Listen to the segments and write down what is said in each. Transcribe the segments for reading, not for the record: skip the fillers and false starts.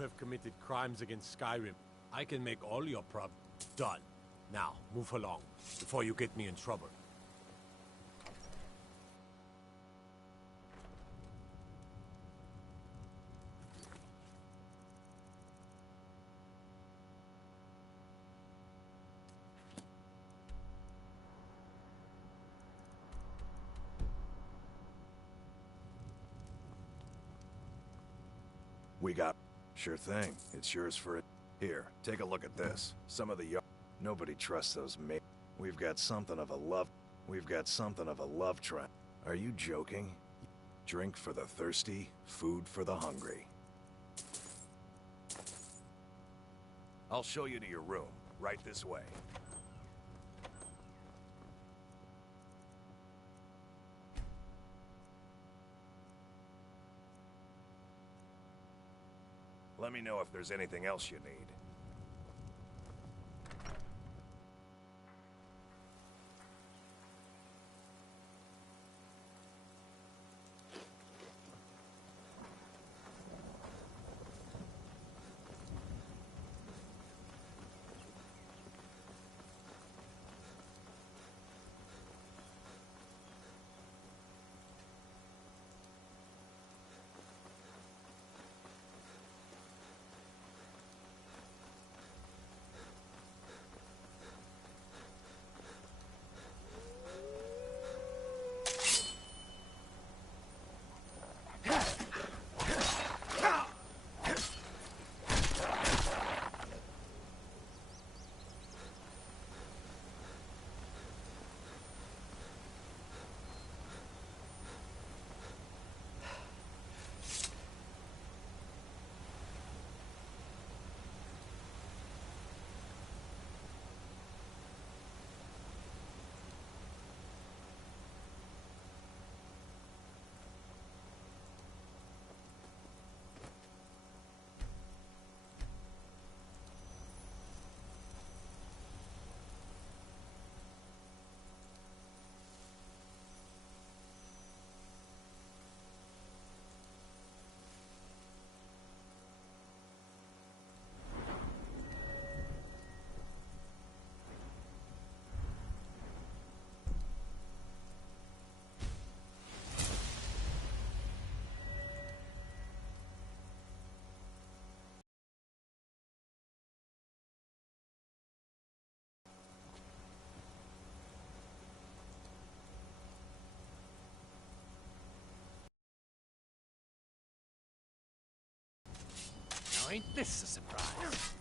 have committed crimes against Skyrim. I can make all your done. Now, move along, before you get me in trouble. We got... Sure thing. It's yours for it. Here, take a look at this. Some of the... Nobody trusts those We've got something of a love trap. Are you joking? Drink for the thirsty, food for the hungry. I'll show you to your room. Right this way. Let me know if there's anything else you need. Ain't this a surprise?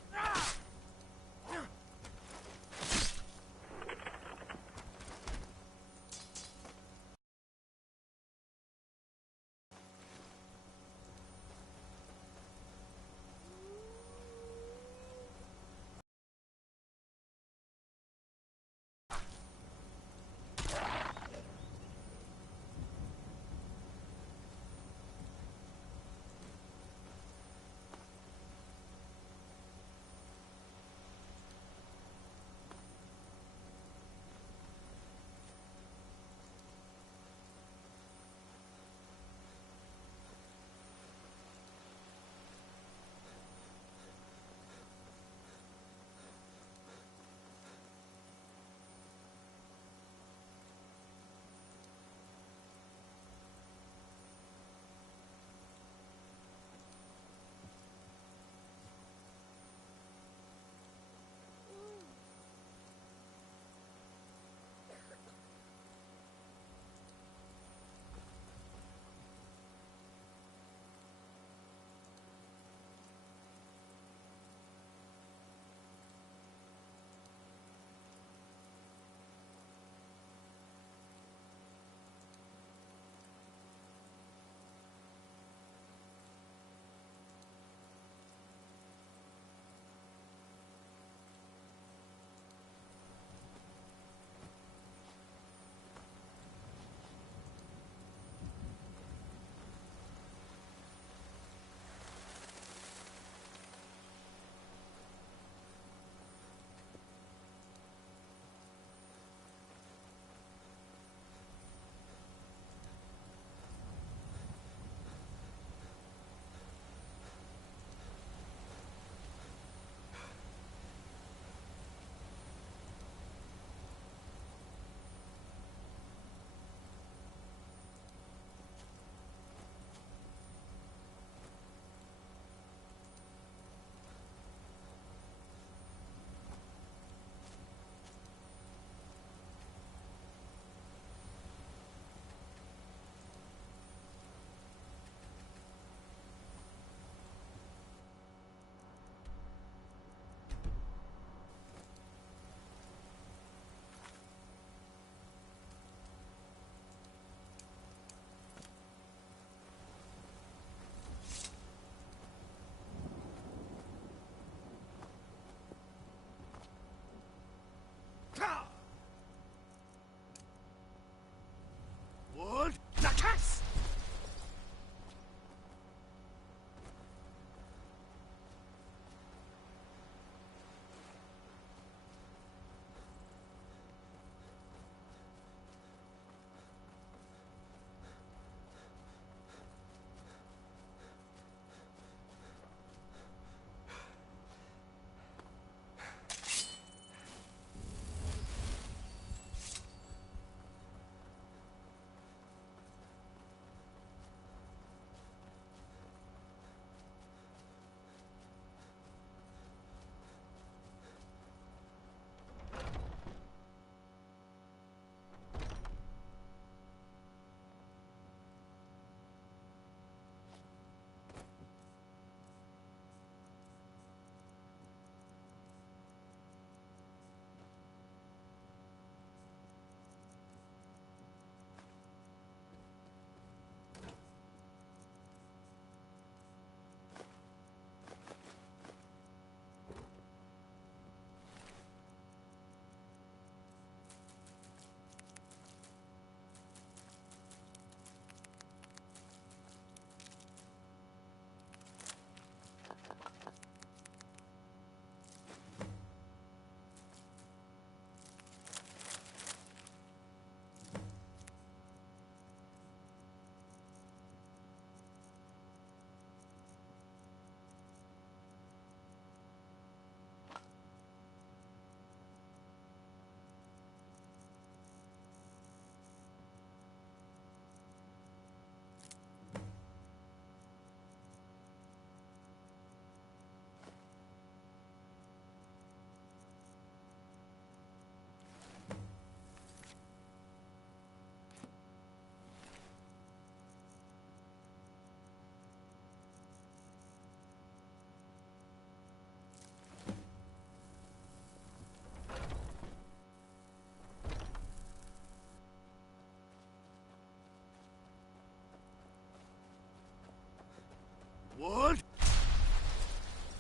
Wood!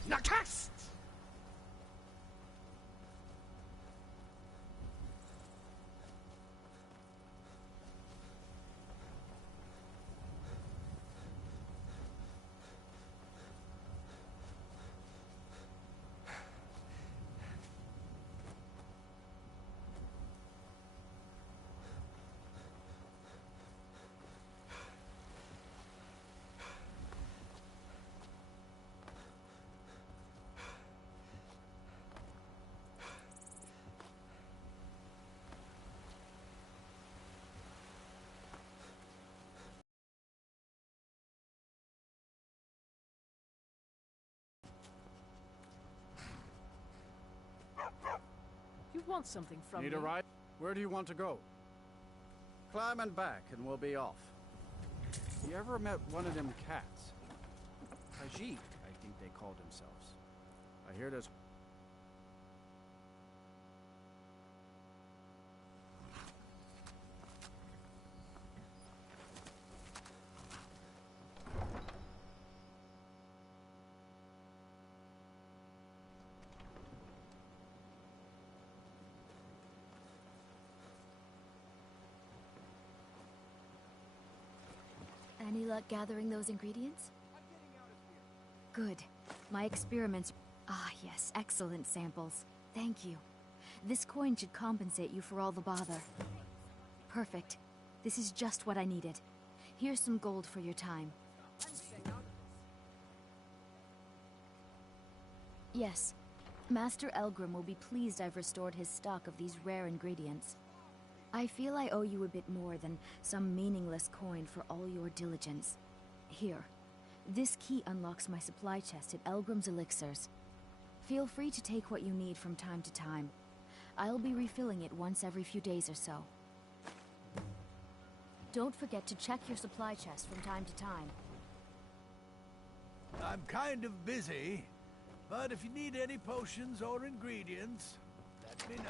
Nakast! You want something from me? Need a ride? Where do you want to go? Climb and back, and we'll be off. You ever met one of them cats? Tajik, I think they called themselves. I hear there's... Any luck gathering those ingredients? Good. My experiments... Ah, yes. Excellent samples. Thank you. This coin should compensate you for all the bother. Perfect. This is just what I needed. Here's some gold for your time. Yes. Master Elgrim will be pleased I've restored his stock of these rare ingredients. I feel I owe you a bit more than some meaningless coin for all your diligence. Here. This key unlocks my supply chest at Elgrim's Elixirs. Feel free to take what you need from time to time. I'll be refilling it once every few days or so. Don't forget to check your supply chest from time to time. I'm kind of busy, but if you need any potions or ingredients, let me know.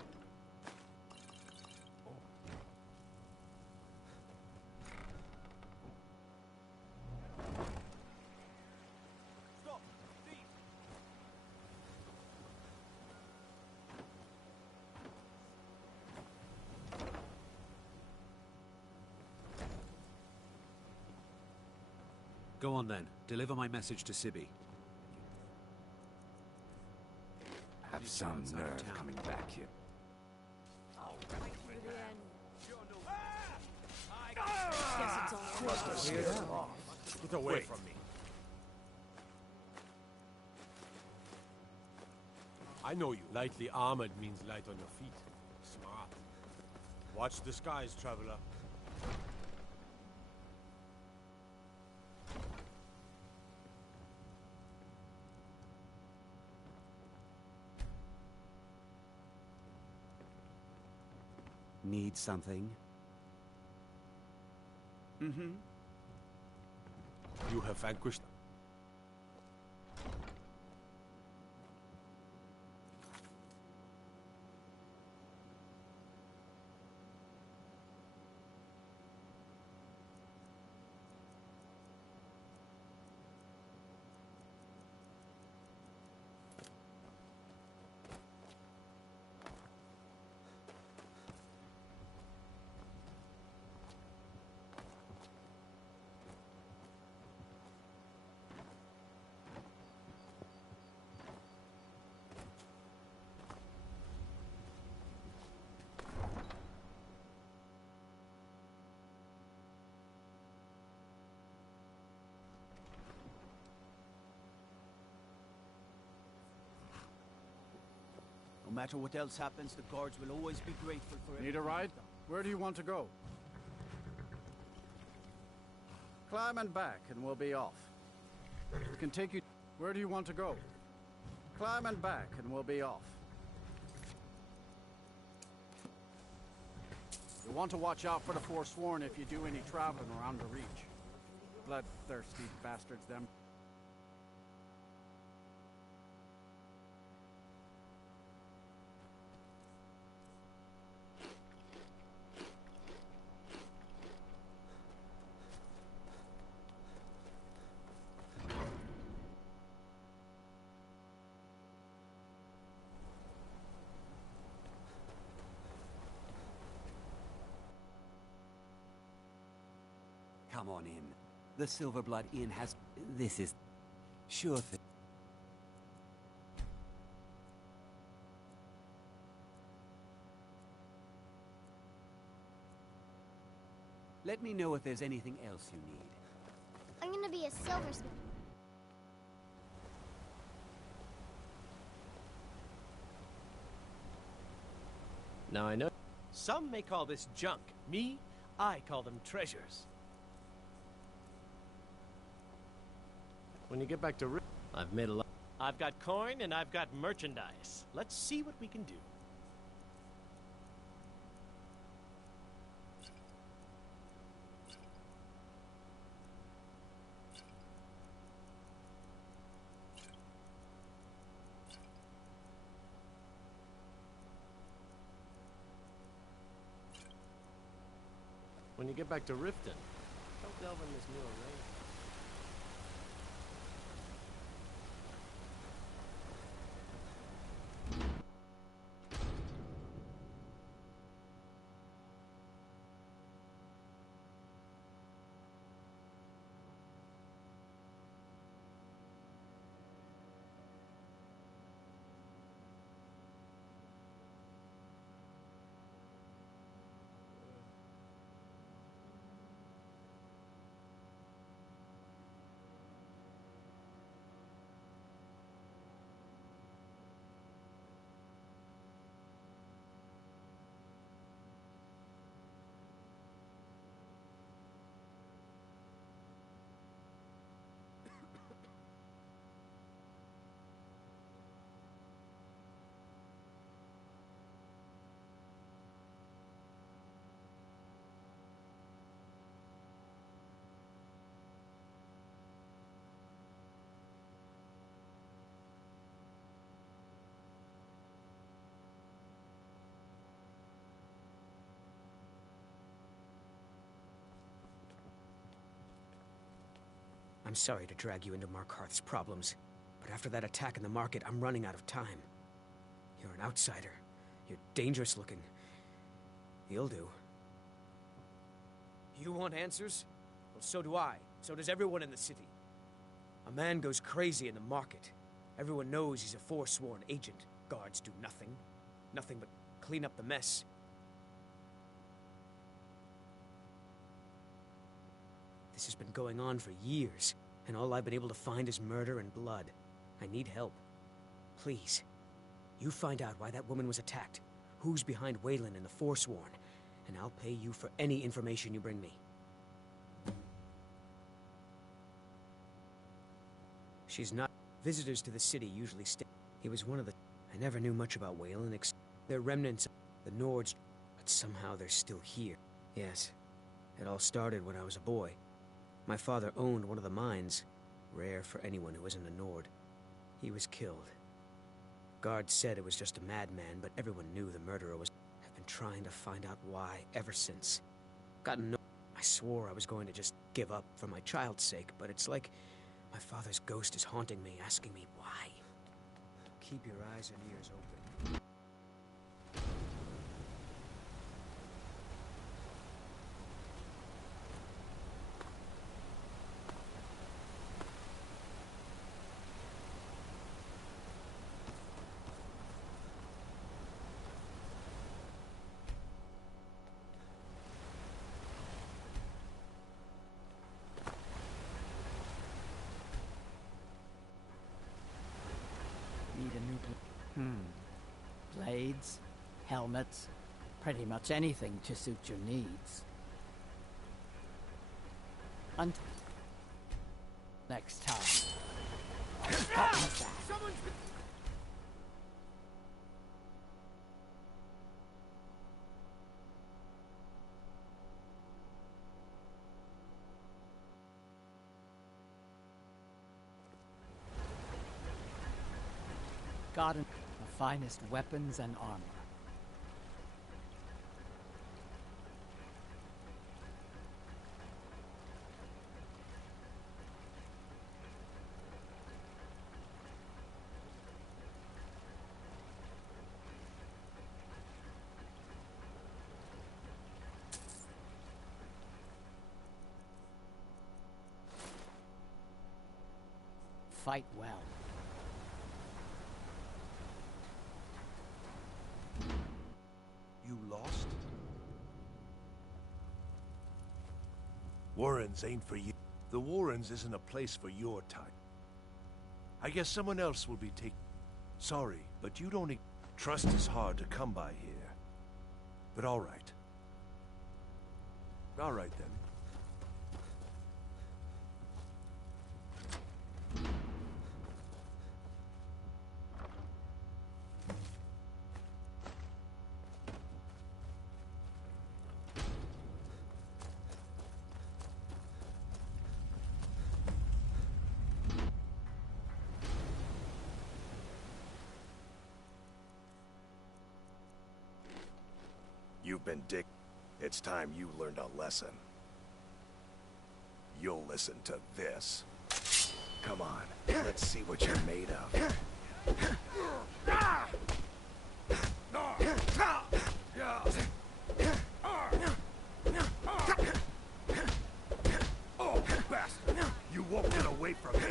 Go on then. Deliver my message to Sibby. Have some nerve coming back here. Get away from me. I know you. Lightly armored means light on your feet. Smart. Watch the skies, traveler. Need something? Mm-hmm. You have vanquished. No matter what else happens, the guards will always be grateful for Need a ride? Where do you want to go? Climb and back, and we'll be off. We can take you... Where do you want to go? Climb and back, and we'll be off. You want to watch out for the Forsworn if you do any traveling around the Reach. Bloodthirsty bastards, them. come on in. The Silverblood Inn has... This is... Sure thing. Let me know if there's anything else you need. I'm gonna be a silversmith. Now I know. Some may call this junk. Me, I call them treasures. When you get back to I've made a lot. I've got coin and I've got merchandise. Let's see what we can do. When you get back to Riften, don't delve in this new arrangement. I'm sorry to drag you into Markarth's problems, but after that attack in the market, I'm running out of time. You're an outsider. You're dangerous looking. You'll do. You want answers? Well, so do I. So does everyone in the city. A man goes crazy in the market. Everyone knows he's a forsworn agent. Guards do nothing. Nothing but clean up the mess. This has been going on for years, and all I've been able to find is murder and blood. I need help. Please, you find out why that woman was attacked, who's behind Waylon and the Forsworn, and I'll pay you for any information you bring me. She's not... Visitors to the city usually stay... He was one of the... I never knew much about Waylon except... They're remnants of the Nords, but somehow they're still here. Yes, it all started when I was a boy. My father owned one of the mines, rare for anyone who isn't a Nord. He was killed. Guards said it was just a madman, but everyone knew the murderer was... I've been trying to find out why ever since. Gotten no... I swore I was going to just give up for my child's sake, but it's like my father's ghost is haunting me, asking me why. Keep your eyes and ears open. Need a new blades, helmets, pretty much anything to suit your needs. Until next time. What was that? Gotten the finest weapons and armor. fight well. You lost? Warrens ain't for you. The Warrens isn't a place for your type. I guess someone else will be taking... Sorry, but you don't... Trust is hard to come by here. But all right. All right, then. You've been dick. It's time you learned a lesson. You'll listen to this. Come on, let's see what you're made of. Oh, bastard! You won't get away from me!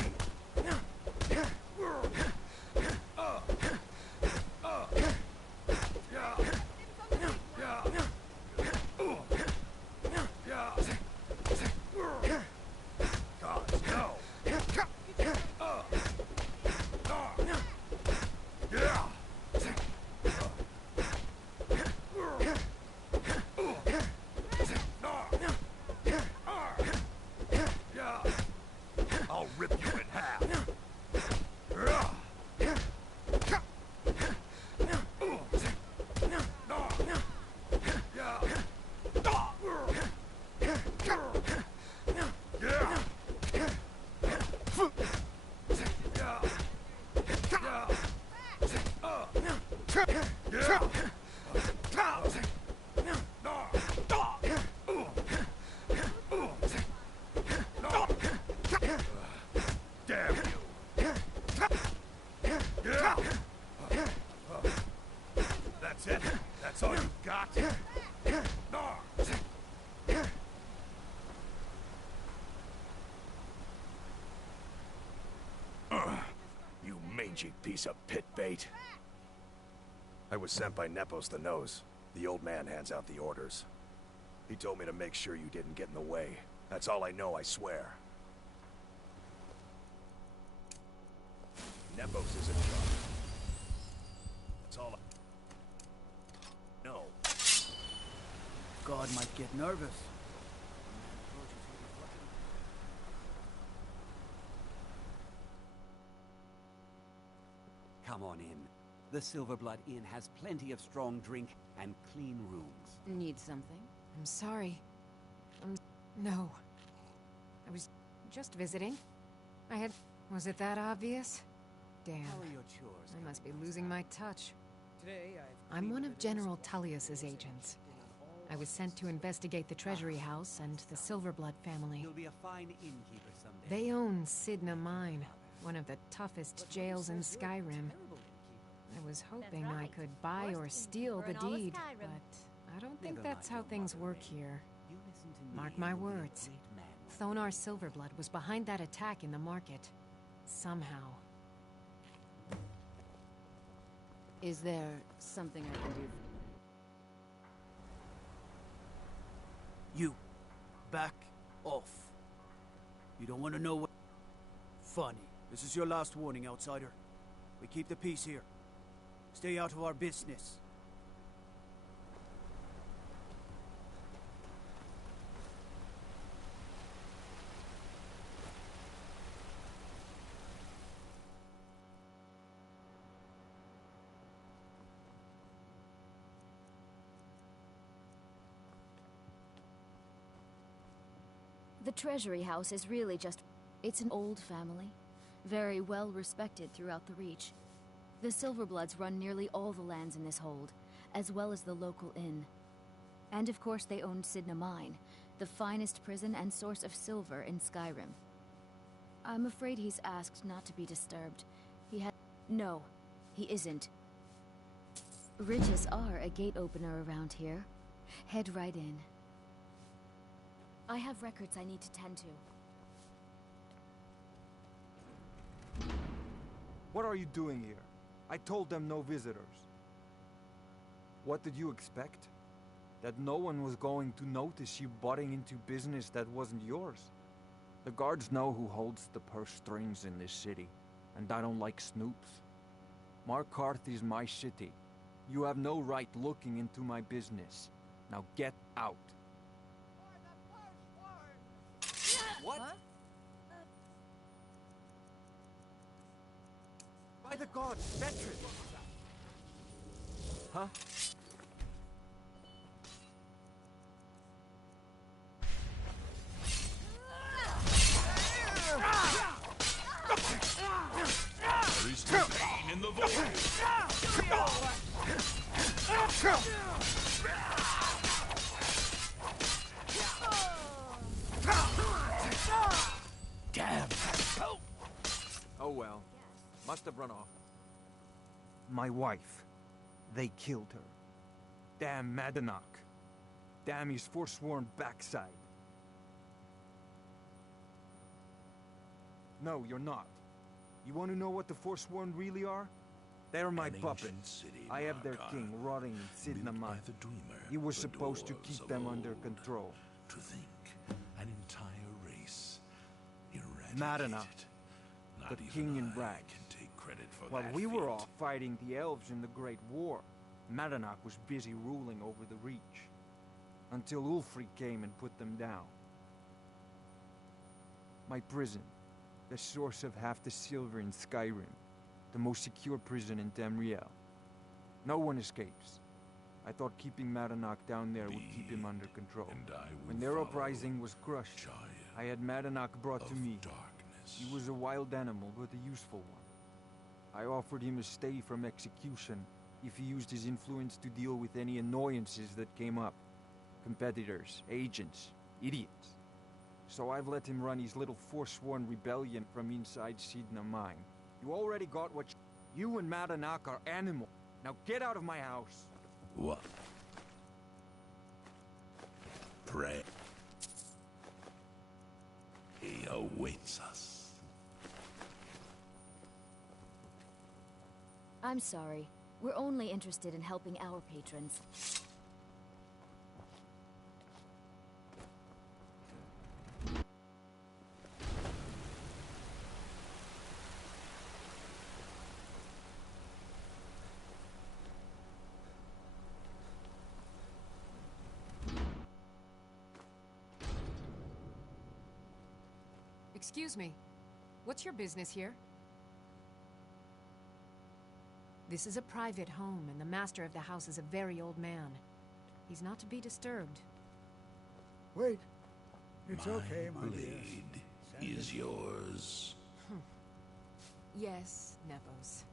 I'll rip you in half. Damn you! That's it? That's all you got? You mangy piece of pit bait. I was sent by Nepos the Nose. The old man hands out the orders. He told me to make sure you didn't get in the way. That's all I know, I swear. Nepos is in charge. That's all I know. God might get nervous. Come on in. The Silverblood Inn has plenty of strong drink and clean rooms. Need something? I'm sorry. No. I was just visiting. Was it that obvious? Damn. How are your chores? I must be losing my touch. Today, I'm one of General Tullius's agents. I was sent to investigate the Treasury House and the Silverblood family. You'll be a fine innkeeper someday. They own Sidna Mine, one of the toughest jails in Skyrim. I was hoping I could buy or steal the deed, but I don't think that's how things work here. You listen to me, Mark my you'll be a words. great man. Thonar Silverblood was behind that attack in the market. Somehow. Is there something I can do? You, back off. You don't want to know what... Funny. This is your last warning, outsider. We keep the peace here. Stay out of our business. The Treasury House is really just... It's an old family, very well respected throughout the Reach. The Silverbloods run nearly all the lands in this hold, as well as the local inn. And of course they own Sidna Mine, the finest prison and source of silver in Skyrim. I'm afraid he's asked not to be disturbed. No, he isn't. Riches are a gate opener around here. Head right in. I have records I need to tend to. What are you doing here? I told them no visitors. What did you expect? That no one was going to notice you butting into business that wasn't yours? The guards know who holds the purse strings in this city, and I don't like snoops. Markarth is my city. You have no right looking into my business. Now get out. What? Huh? By the gods, veteran! Huh? There is no pain in the void. Damn! Oh well. Must have run off. My wife. They killed her. Damn Madanach. Damn his forsworn backside. No, you're not. You want to know what the Forsworn really are? They're my puppets. I have their king rotting in Sidnaman. He was supposed to keep them under control. To think, an entire race Madanach, Not the even king in I rags. can take credit for While that we were feat. off fighting the elves in the Great War, Madanach was busy ruling over the Reach. Until Ulfric came and put them down. My prison, the source of half the silver in Skyrim, the most secure prison in Tamriel. No one escapes. I thought keeping Madanach down there would keep him under control. When their uprising was crushed, I had Madanach brought to me. He was a wild animal, but a useful one. I offered him a stay from execution if he used his influence to deal with any annoyances that came up. Competitors, agents, idiots. So I've let him run his little forsworn rebellion from inside Sidna Mine. You already got what you and Madanach are animal. Now get out of my house. What? Pray. He awaits us. I'm sorry. We're only interested in helping our patrons. Excuse me. What's your business here? This is a private home, and the master of the house is a very old man. He's not to be disturbed. Wait. It's My okay, my dear. blade is yours. Yes, Nepos.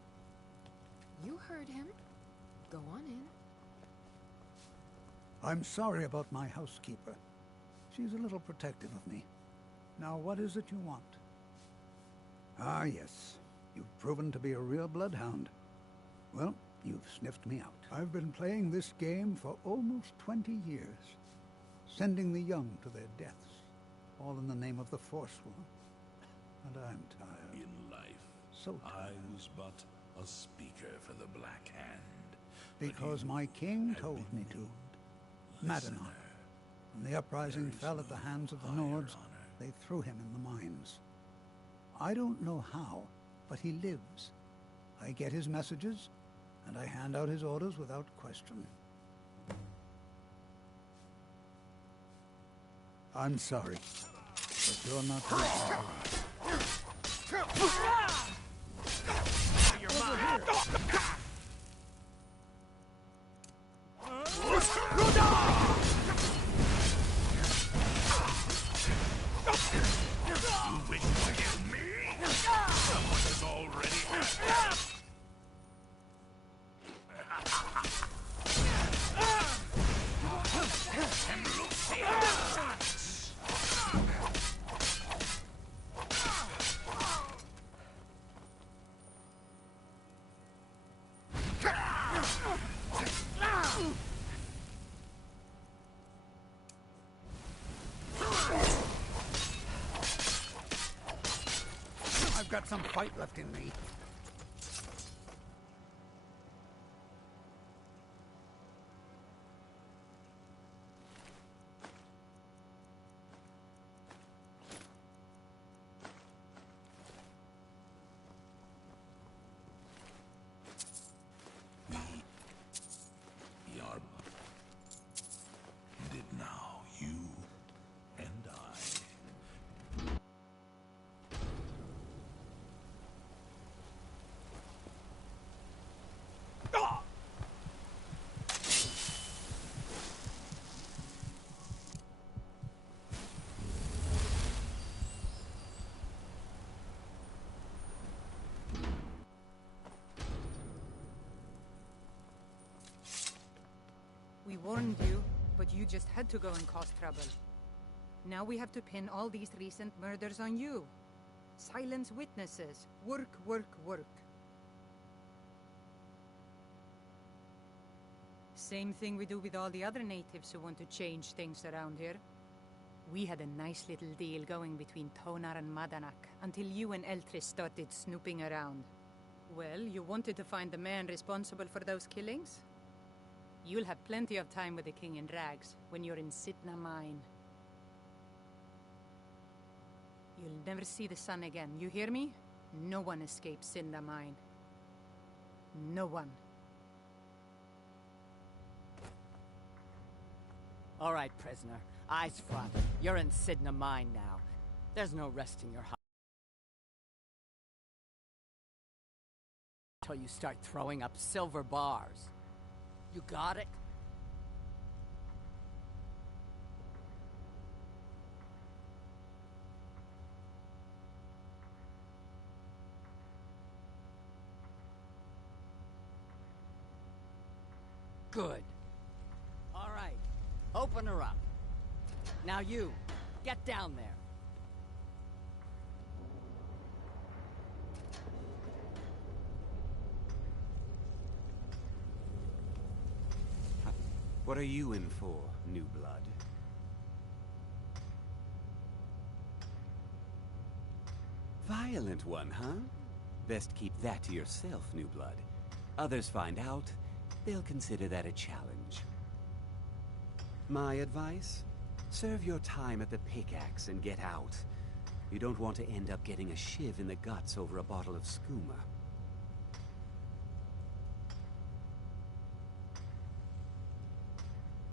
You heard him. Go on in. I'm sorry about my housekeeper. She's a little protective of me. Now, what is it you want? Ah, yes. You've proven to be a real bloodhound. Well, you've sniffed me out. I've been playing this game for almost 20 years, sending the young to their deaths, all in the name of the Forsworn. And I'm tired. In life, So tired. I was but a speaker for the Black Hand. Because my king told me to. Madanach. When the uprising fell at the hands of the Nords, they threw him in the mines. I don't know how, but he lives. I get his messages, and I hand out his orders without question. I'm sorry, but you're not You wish to kill me? Someone has already had I've got some fight left in me. warned you, but you just had to go and cause trouble. Now we have to pin all these recent murders on you. Silence witnesses. Work, work, work. Same thing we do with all the other natives who want to change things around here. We had a nice little deal going between Tonar and Madanak until you and Eltris started snooping around. Well, you wanted to find the man responsible for those killings? You'll have plenty of time with the King in Rags when you're in Sitna Mine. You'll never see the sun again, you hear me? No one escapes Sitna Mine. No one. All right, prisoner. Eyes front. You're in Sitna Mine now. There's no resting your heart until you start throwing up silver bars. You got it? Good. All right. Open her up. Now you, get down there. What are you in for, New Blood? Violent one, huh? Best keep that to yourself, New Blood. Others find out, they'll consider that a challenge. My advice? Serve your time at the pickaxe and get out. You don't want to end up getting a shiv in the guts over a bottle of skooma.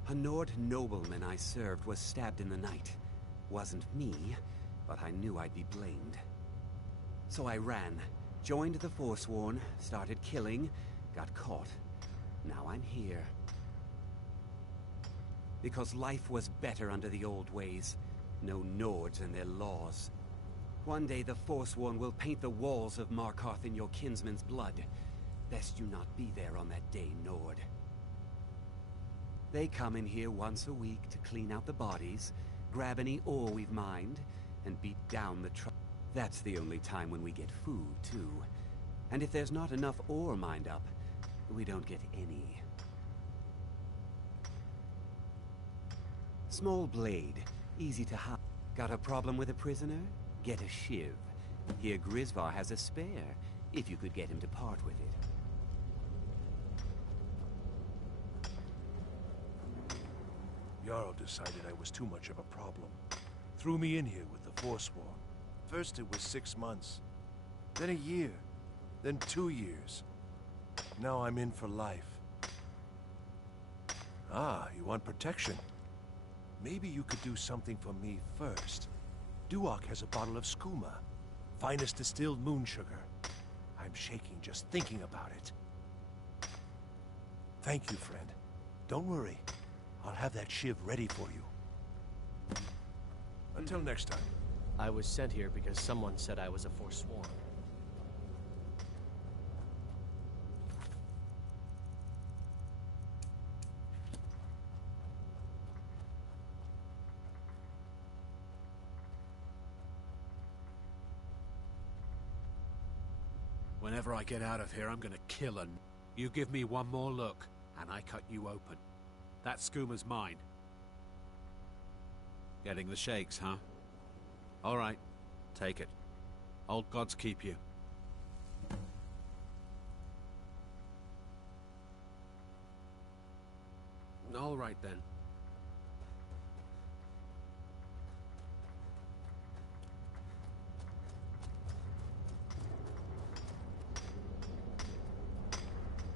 A Nord nobleman I served was stabbed in the night. Wasn't me, but I knew I'd be blamed. So I ran, joined the Forsworn, started killing, got caught. Now I'm here. Because life was better under the old ways. No Nords and their laws. One day the Forsworn will paint the walls of Markarth in your kinsman's blood. Best you not be there on that day, Nord. They come in here once a week to clean out the bodies, grab any ore we've mined, and beat down the That's the only time when we get food, too. And if there's not enough ore mined up, we don't get any. Small blade, easy to hide. Got a problem with a prisoner? Get a shiv. Here Grisvar has a spare, if you could get him to part with it. Jarl decided I was too much of a problem. Threw me in here with the Forsworn. First it was 6 months, then a year, then 2 years. Now I'm in for life. Ah, you want protection? Maybe you could do something for me first. Duak has a bottle of skooma, finest distilled moon sugar. I'm shaking just thinking about it. Thank you, friend. Don't worry. I'll have that shiv ready for you. Until next time. I was sent here because someone said I was a Forsworn. Whenever I get out of here, I'm gonna kill her. You give me one more look, and I cut you open. That skooma's mine. Getting the shakes, huh? All right, take it. Old gods keep you. All right, then.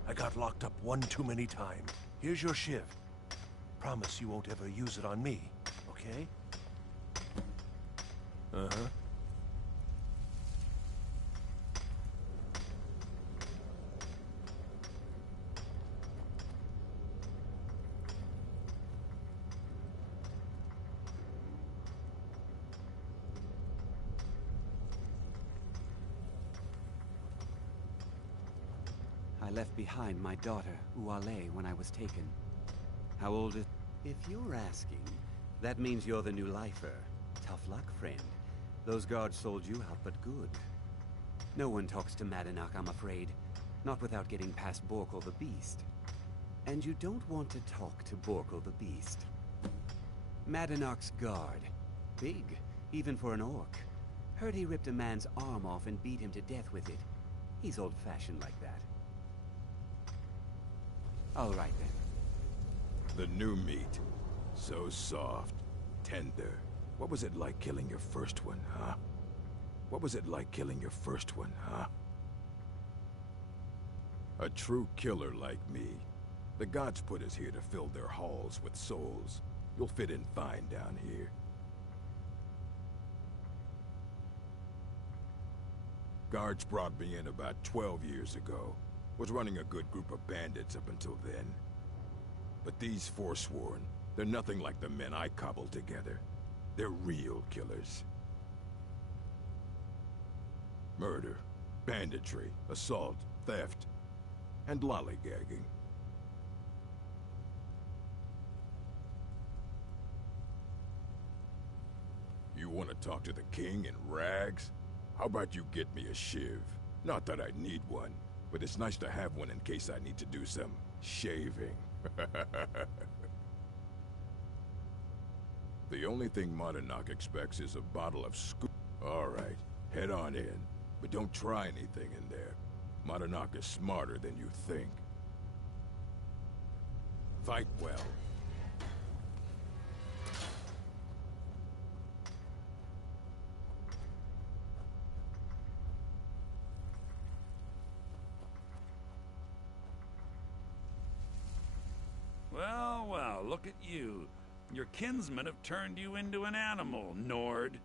I got locked up one too many times. Here's your shiv. Promise you won't ever use it on me, okay? Uh-huh. I left behind my daughter, Uale, when I was taken. How old is... If you're asking, that means you're the new lifer. Tough luck, friend. Those guards sold you out, but good. No one talks to Madanak, I'm afraid. Not without getting past Borkle the Beast. And you don't want to talk to Borkle the Beast. Madanak's guard. Big, even for an orc. Heard he ripped a man's arm off and beat him to death with it. He's old-fashioned like that. All right, then. The new meat. So soft, tender. What was it like killing your first one, huh? What was it like killing your first one, huh? A true killer like me. The gods put us here to fill their halls with souls. You'll fit in fine down here. Guards brought me in about 12 years ago. Was running a good group of bandits up until then. But these Forsworn, they're nothing like the men I cobbled together. They're real killers. Murder, banditry, assault, theft, and lollygagging. You want to talk to the king in rags? How about you get me a shiv? Not that I need one, but it's nice to have one in case I need to do some shaving. The only thing Madanak expects is a bottle of All right, head on in, but don't try anything in there. Madanak is smarter than you think. Fight well. Well, well, look at you. Your kinsmen have turned you into an animal, Nord.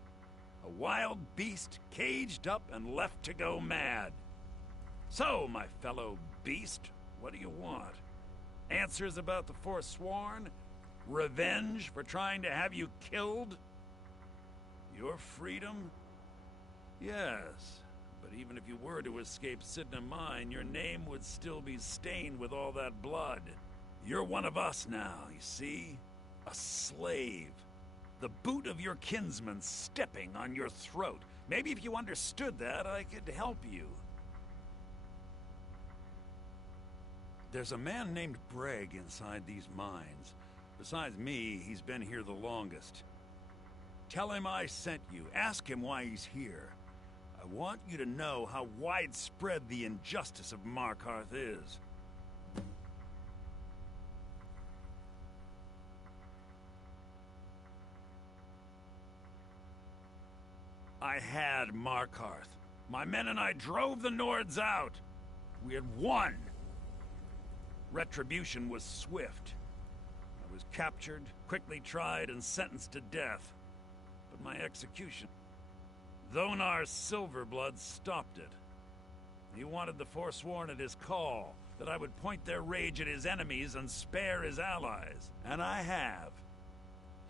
A wild beast caged up and left to go mad. So, my fellow beast, what do you want? Answers about the Forsworn? Revenge for trying to have you killed? Your freedom? Yes, but even if you were to escape Sidna Mine, your name would still be stained with all that blood. You're one of us now, you see? A slave. The boot of your kinsman stepping on your throat. Maybe if you understood that, I could help you. There's a man named Breg inside these mines. Besides me, he's been here the longest. Tell him I sent you. Ask him why he's here. I want you to know how widespread the injustice of Markarth is. I had Markarth. My men and I drove the Nords out. We had won. Retribution was swift. I was captured, quickly tried, and sentenced to death. But my execution... Dhonar's Silverblood stopped it. He wanted the Forsworn at his call, that I would point their rage at his enemies and spare his allies. And I have.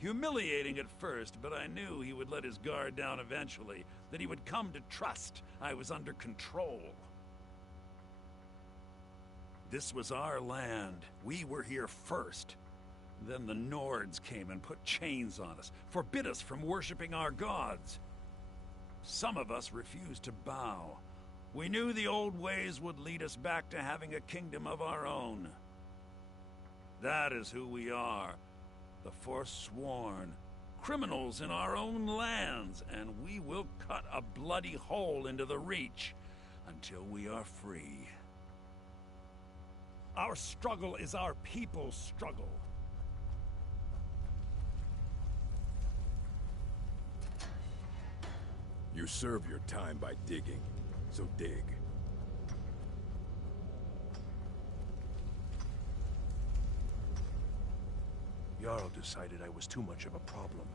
Humiliating at first, but I knew he would let his guard down eventually, that he would come to trust I was under control. This was our land. We were here first. Then the Nords came and put chains on us, forbid us from worshipping our gods. Some of us refused to bow. We knew the old ways would lead us back to having a kingdom of our own. That is who we are. The Forsworn, criminals in our own lands, and we will cut a bloody hole into the Reach until we are free. Our struggle is our people's struggle. You serve your time by digging, so dig. Jarl decided I was too much of a problem.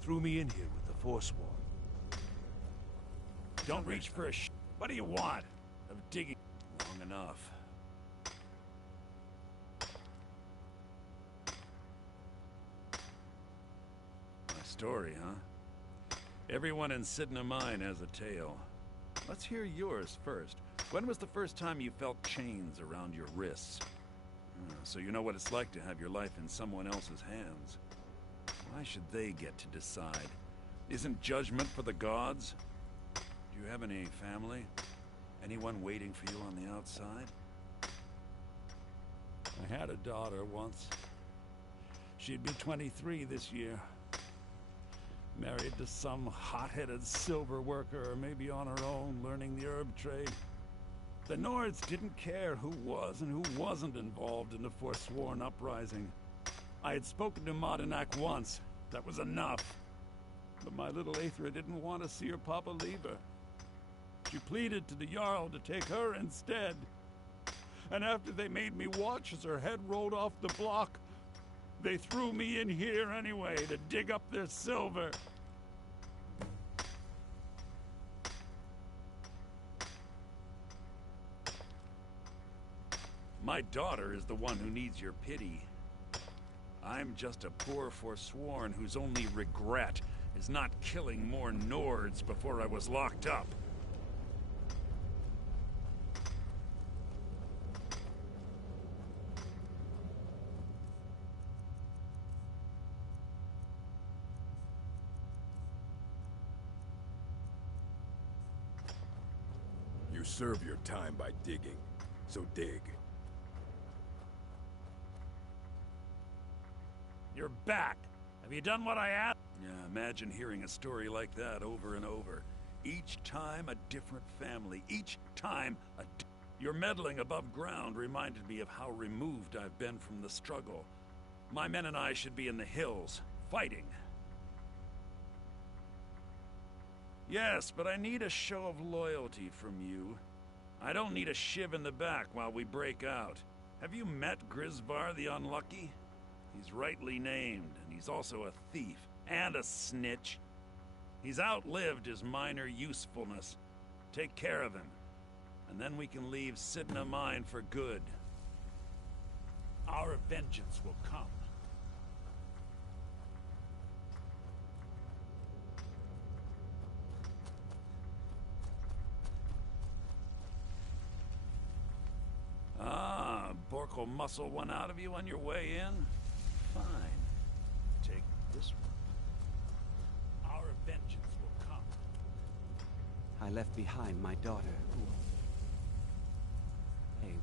Threw me in here with the Forsworn. Don't reach for a What do you want? Of digging long enough. My story, huh? Everyone in Sidna Mine has a tale. Let's hear yours first. When was the first time you felt chains around your wrists? So you know what it's like to have your life in someone else's hands. Why should they get to decide? Isn't judgment for the gods? Do you have any family? Anyone waiting for you on the outside? I had a daughter once. She'd be 23 this year. Married to some hot-headed silver worker, or maybe on her own, learning the herb trade. The Nords didn't care who was and who wasn't involved in the Forsworn uprising. I had spoken to Madanak once. That was enough. But my little Aethra didn't want to see her papa leave her. She pleaded to the Jarl to take her instead. And after they made me watch as her head rolled off the block, they threw me in here anyway to dig up their silver. My daughter is the one who needs your pity. I'm just a poor Forsworn whose only regret is not killing more Nords before I was locked up. You serve your time by digging, so dig. You're back. Have you done what I asked? Yeah, imagine hearing a story like that over and over. Each time a different family. Each time Your meddling above ground reminded me of how removed I've been from the struggle. My men and I should be in the hills, fighting. Yes, but I need a show of loyalty from you. I don't need a shiv in the back while we break out. Have you met Grisvar the Unlucky? He's rightly named, and he's also a thief and a snitch. He's outlived his minor usefulness. Take care of him, and then we can leave Sidna Mine for good. Our vengeance will come. Ah, Bork will muscle one out of you on your way in? Fine. Take this one. Our vengeance will come. I left behind my daughter, who... Hey.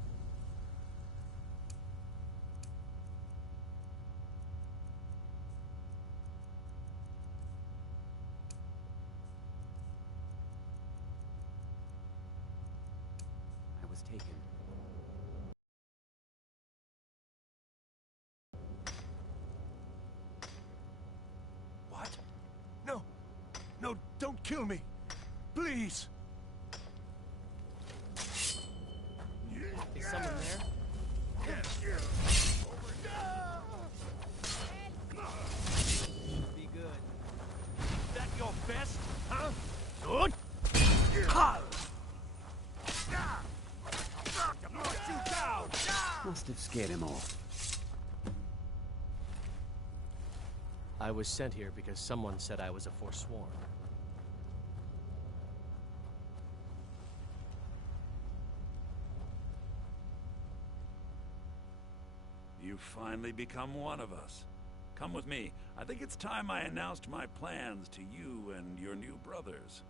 I was taken. What? No! No, don't kill me! Please! Is someone there? Be good. Is that your best? Huh? Good? Ha! Must have scared him off. I was sent here because someone said I was a Forsworn. You've finally become one of us. Come with me. I think it's time I announced my plans to you and your new brothers.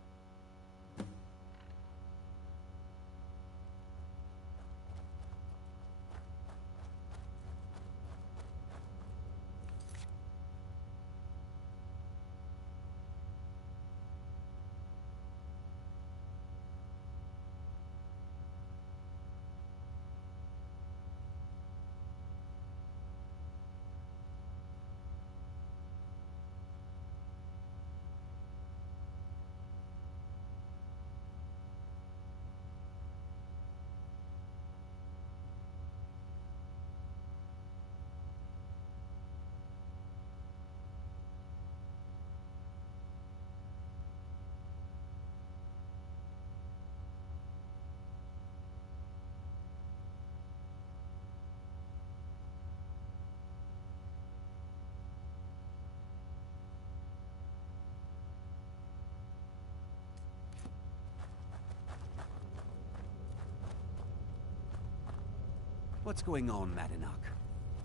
What's going on, Madanach?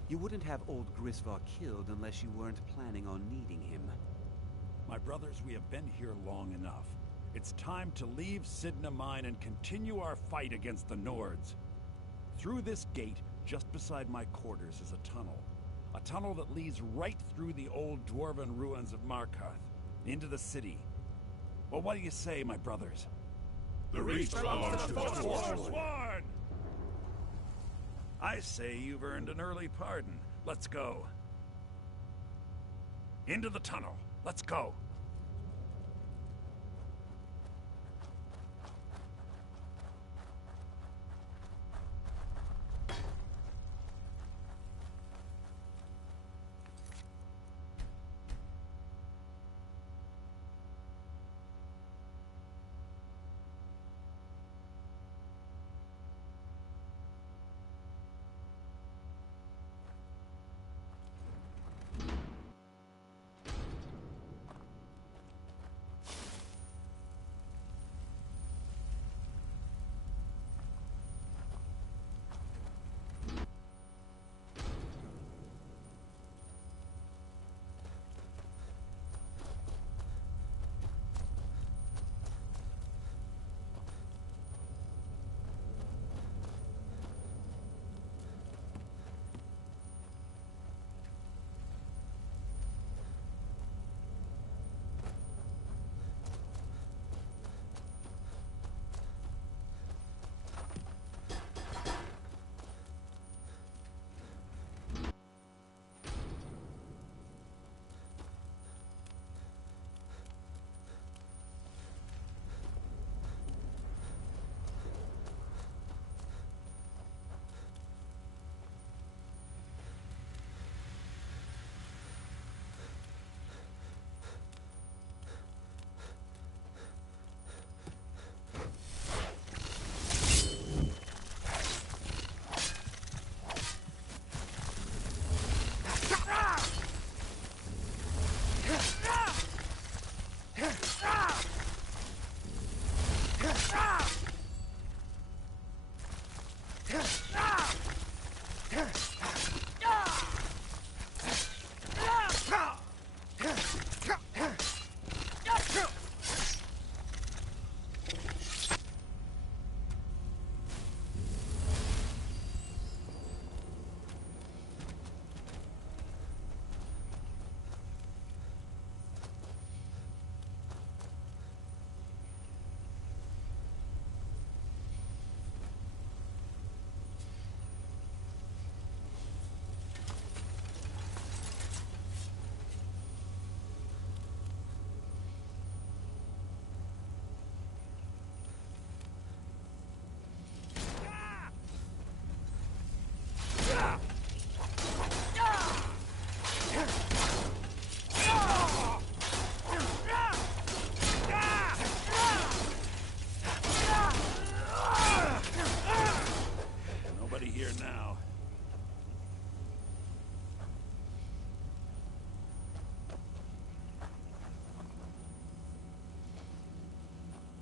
You wouldn't have old Grisvar killed unless you weren't planning on needing him. My brothers, we have been here long enough. It's time to leave Sidna Mine and continue our fight against the Nords. Through this gate, just beside my quarters, is a tunnel. A tunnel that leads right through the old dwarven ruins of Markarth, into the city. Well, what do you say, my brothers? The reach belongs to the Forsworn! I say you've earned an early pardon. Let's go. Into the tunnel. Let's go.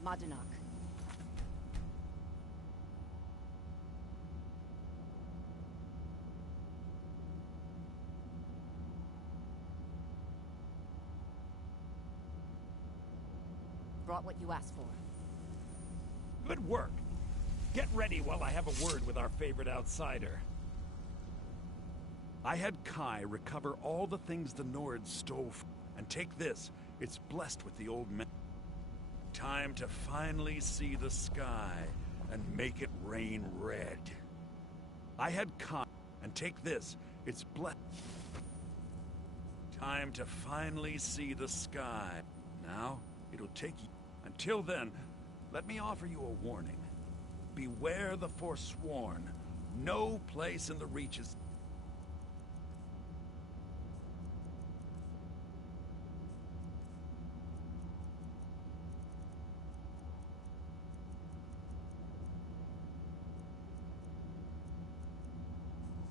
Madanach. Brought what you asked for. Good work. Get ready while I have a word with our favorite outsider. I had Kai recover all the things the Nords stole and take this. It's blessed with the old man. Time to finally see the sky and make it rain red. I had Kai and take this. It's blessed. Time to finally see the sky. Now, it'll take you. Until then, let me offer you a warning. Beware the Forsworn. No place in the Reaches.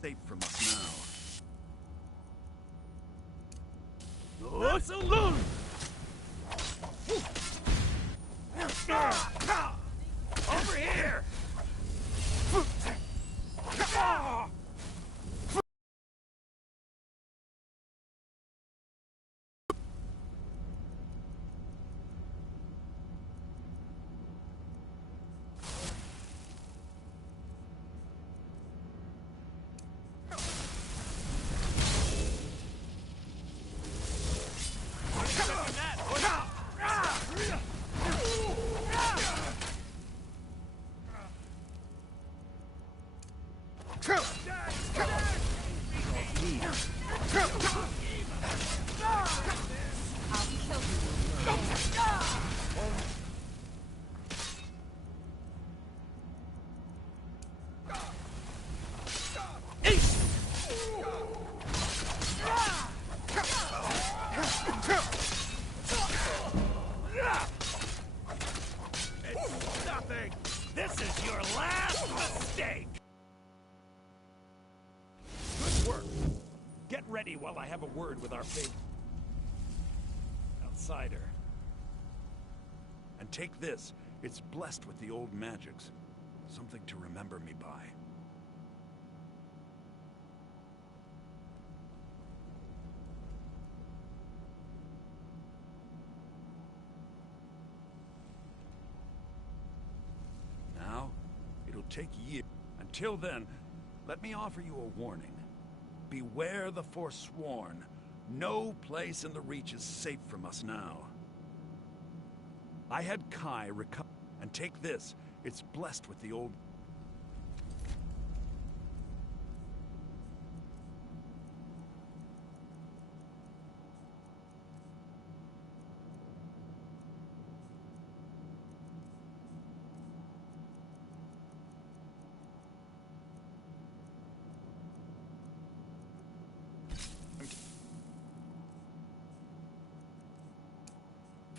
Safe from us now. Let's alone! Over here! while I have a word with our favorite outsider. And take this. It's blessed with the old magics. Something to remember me by. Now, it'll take years. Until then, let me offer you a warning. Beware the Forsworn. No place in the Reach is safe from us now. I had Kai recover. And take this. It's blessed with the old...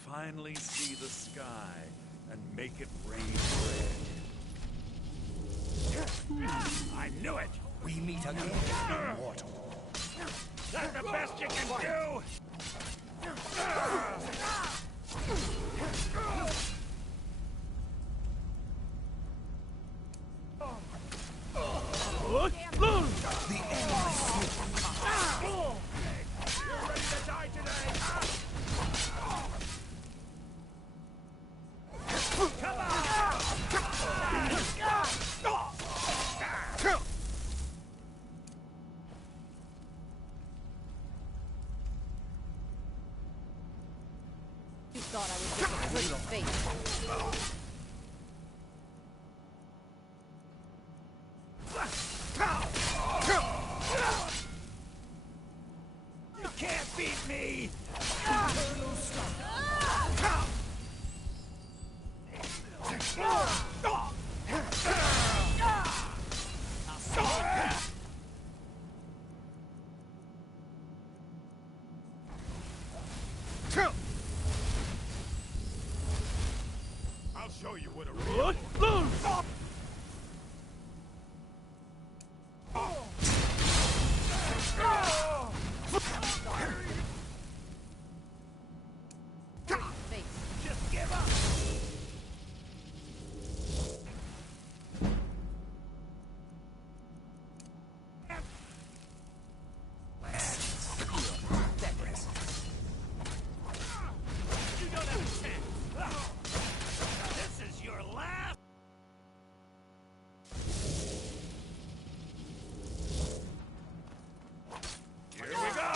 Finally see the sky and make it rain red. I knew it! We meet again, mortal. That's the best you can do! The endless You're ready to die today, huh? Come on! You thought I was just a pretty face. You can't beat me! I'll show you what a real... Just give up! You don't have a chance! This is your last! Here we go!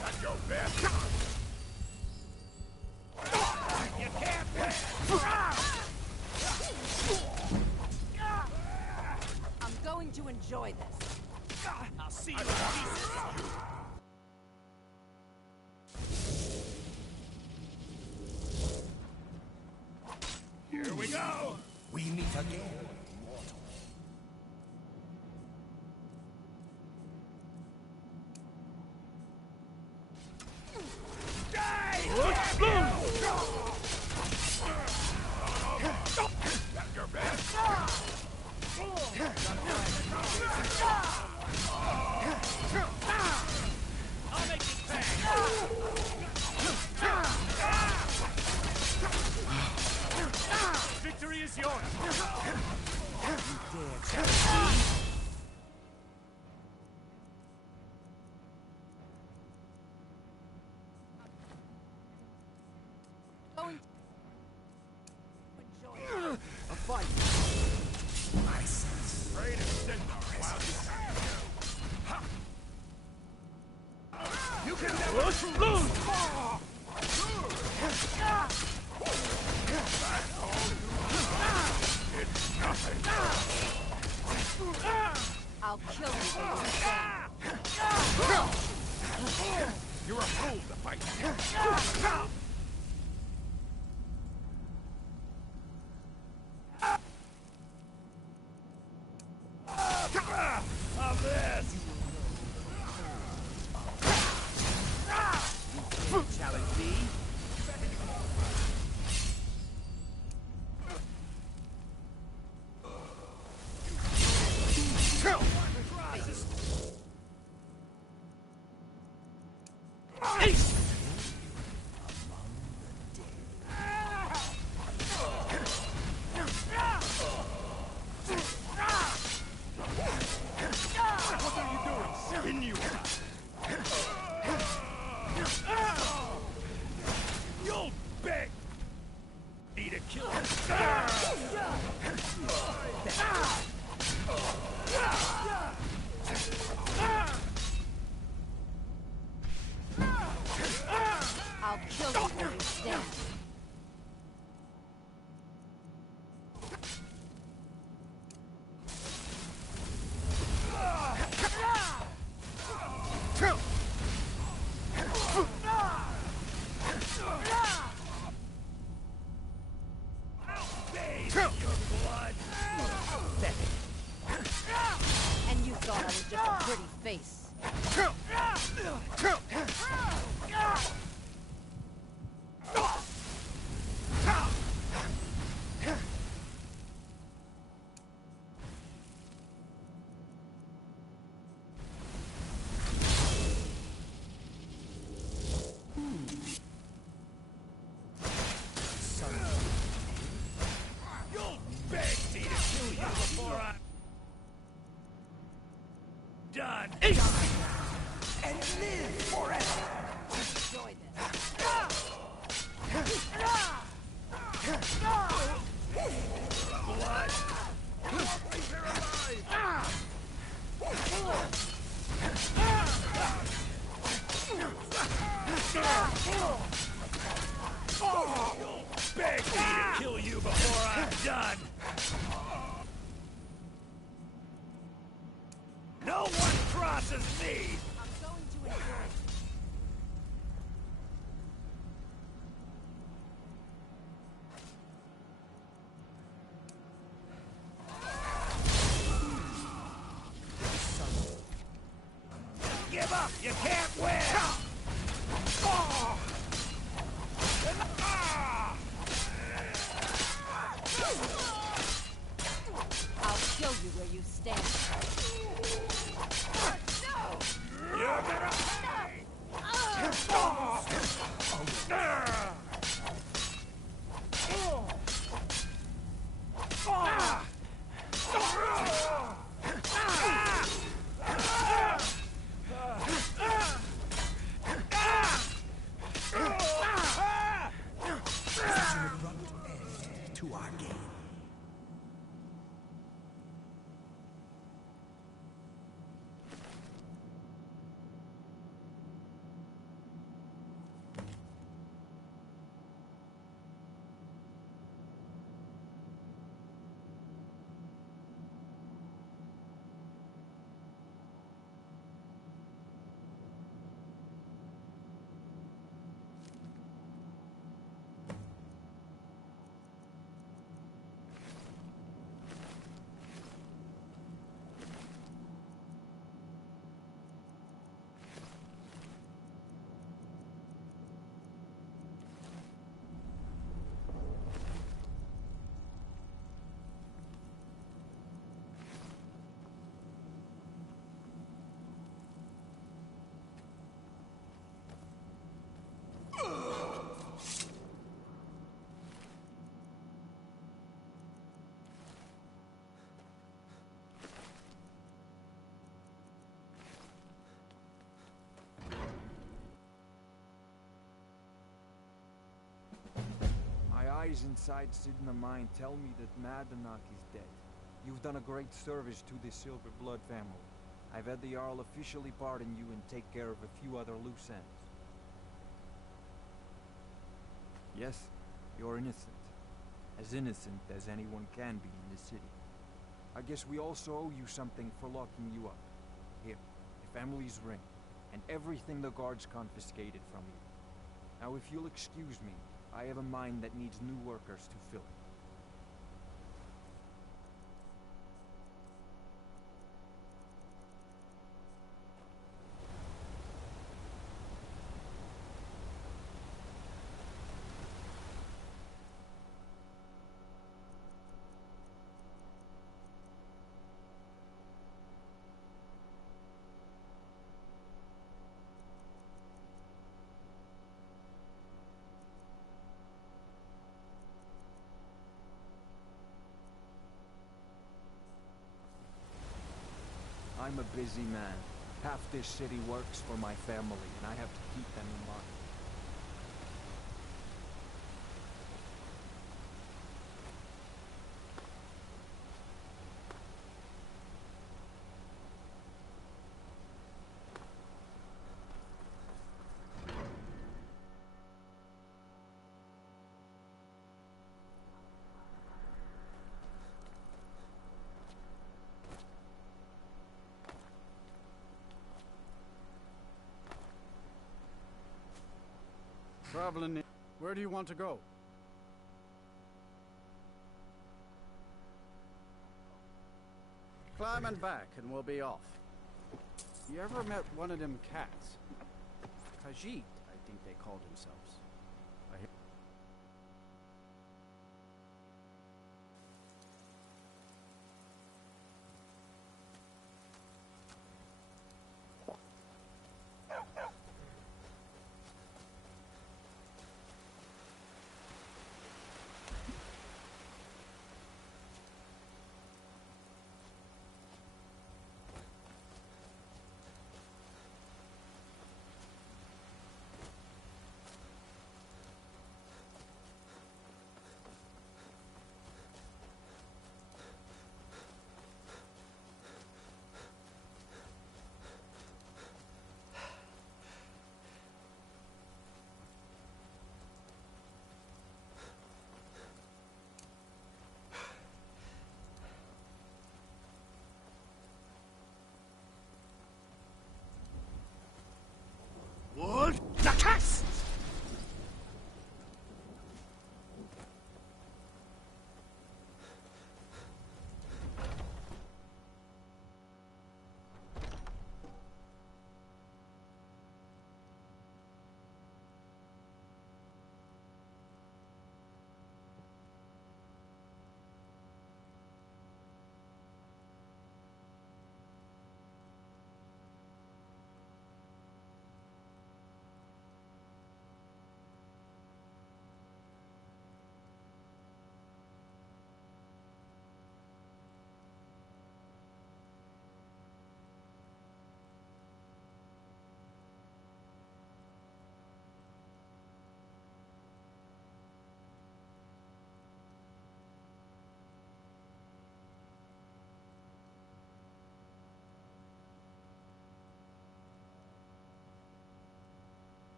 That's your best! You can't win! I'm going to enjoy this. I'll see you in pieces! Here we go! We meet again, mortal. Die! That's your best! I'll make you pay! Victory is yours! Going to enjoy it. A fight! Afraid of sin while you can never lose! It's nothing! I'll kill you when you stand. You're a fool to fight! pretty face. You'll beg me to kill you before I'm done. And live forever. Enjoy Blood. They're alive. You'll beg me to kill you before I'm done. No one crosses me. I'm going to endure it. Give up! You can't win! I'll show you where you stand. You're gonna pay! To our game. My eyes inside Sid in the mine tell me that Madanach is dead. You've done a great service to the Silver Blood family. I've had the Jarl officially pardon you and take care of a few other loose ends. Yes, you're innocent. As innocent as anyone can be in the city. I guess we also owe you something for locking you up. Here, your family's ring, and everything the guards confiscated from you. Now if you'll excuse me, I have a mine that needs new workers to fill it. I'm a busy man. Half this city works for my family, and I have to keep them in mind. Traveling. Where do you want to go? Climb and back, and we'll be off. You ever met one of them cats? Khajiit, I think they called themselves.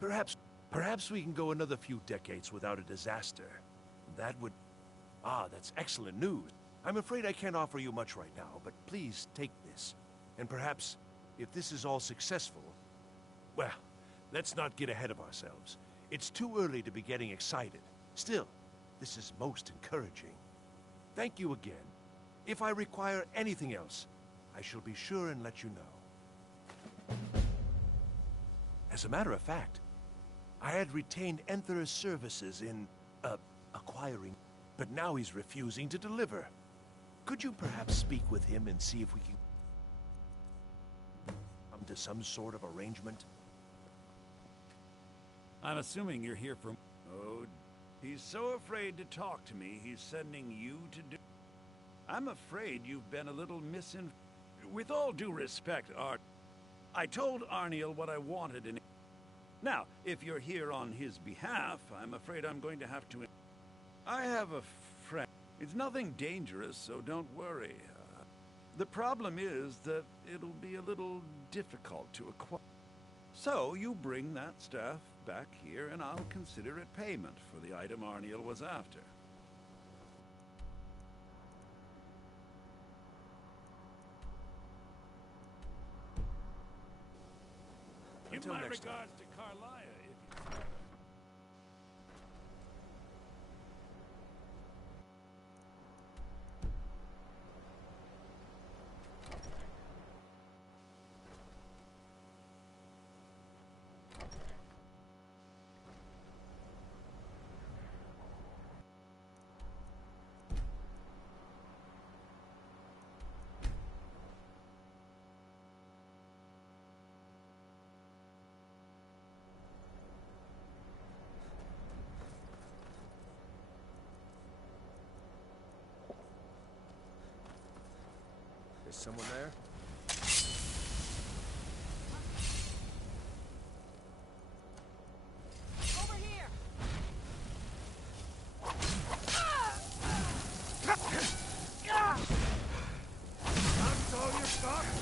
Perhaps we can go another few decades without a disaster. That would... Ah, that's excellent news. I'm afraid I can't offer you much right now, but please take this. And perhaps, if this is all successful... Well, let's not get ahead of ourselves. It's too early to be getting excited. Still, this is most encouraging. Thank you again. If I require anything else, I shall be sure and let you know. As a matter of fact, I had retained Enther's services in, acquiring, but now he's refusing to deliver. Could you perhaps speak with him and see if we can come to some sort of arrangement? I'm assuming you're here for... Oh, he's so afraid to talk to me, he's sending you to do... I'm afraid you've been a little With all due respect, I told Arniel what I wanted in... Now, if you're here on his behalf, I'm afraid I'm going to have to... I have a friend. It's nothing dangerous, so don't worry. The problem is that it'll be a little difficult to acquire. So, you bring that staff back here, and I'll consider it payment for the item Arniel was after. Give my regards to Carlia if you... Is someone there? Over here! That's all you got?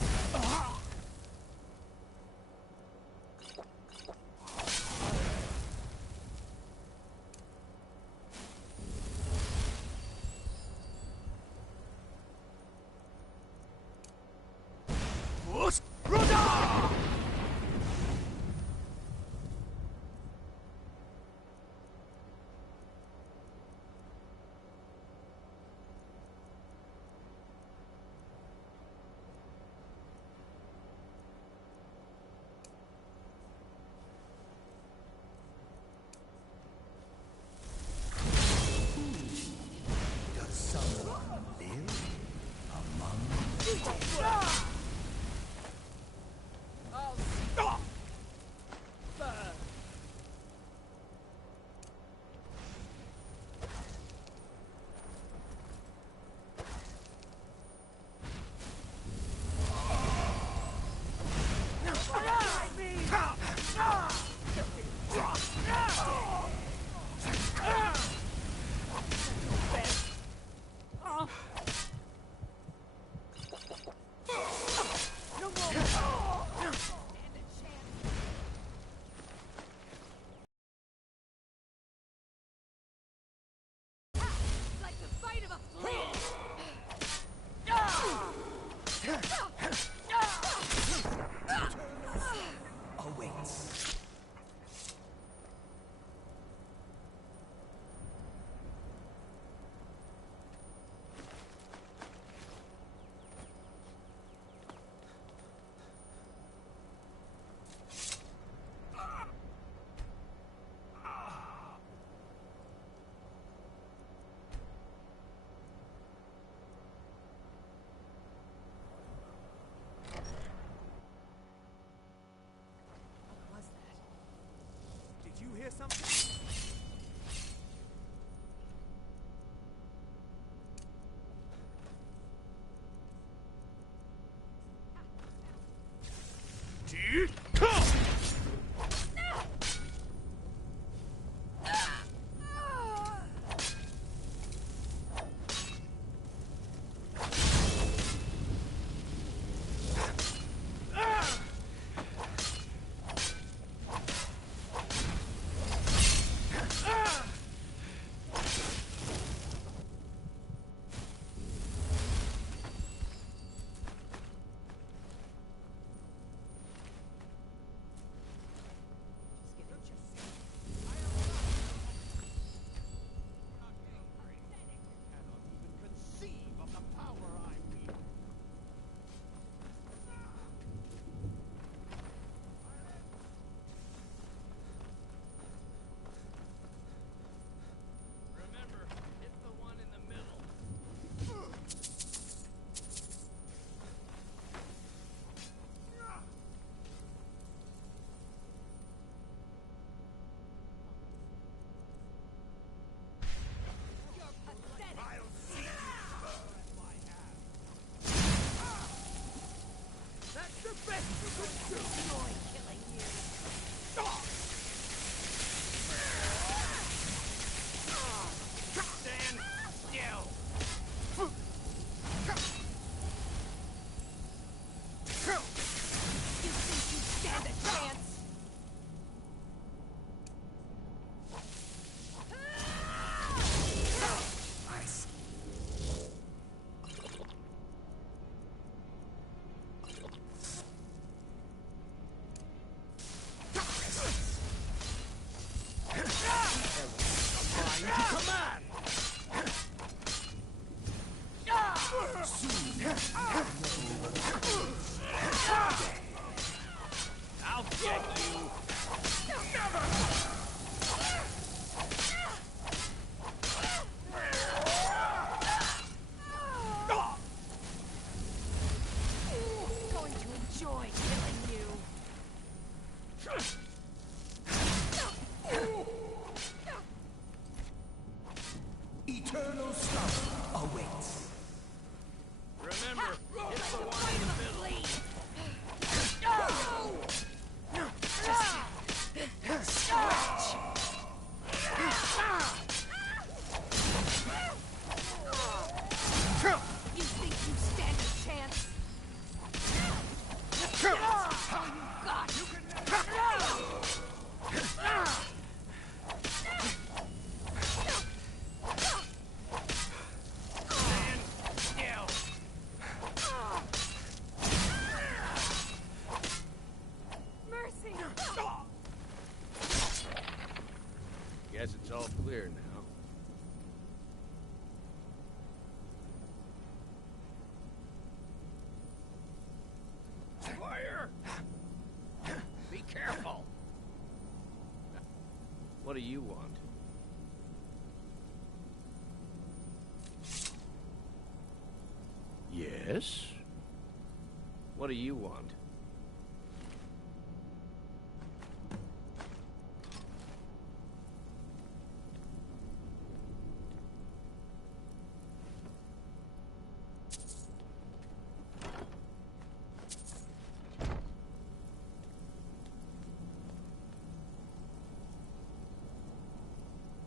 I'll get you! Going to enjoy killing you. Eternal stop awaits. Remember, it's the one in the middle. You think you stand a chance? That's all you got. Mercy! Guess it's all clear now. Fire! Be careful! What do you want? Yes? What do you want?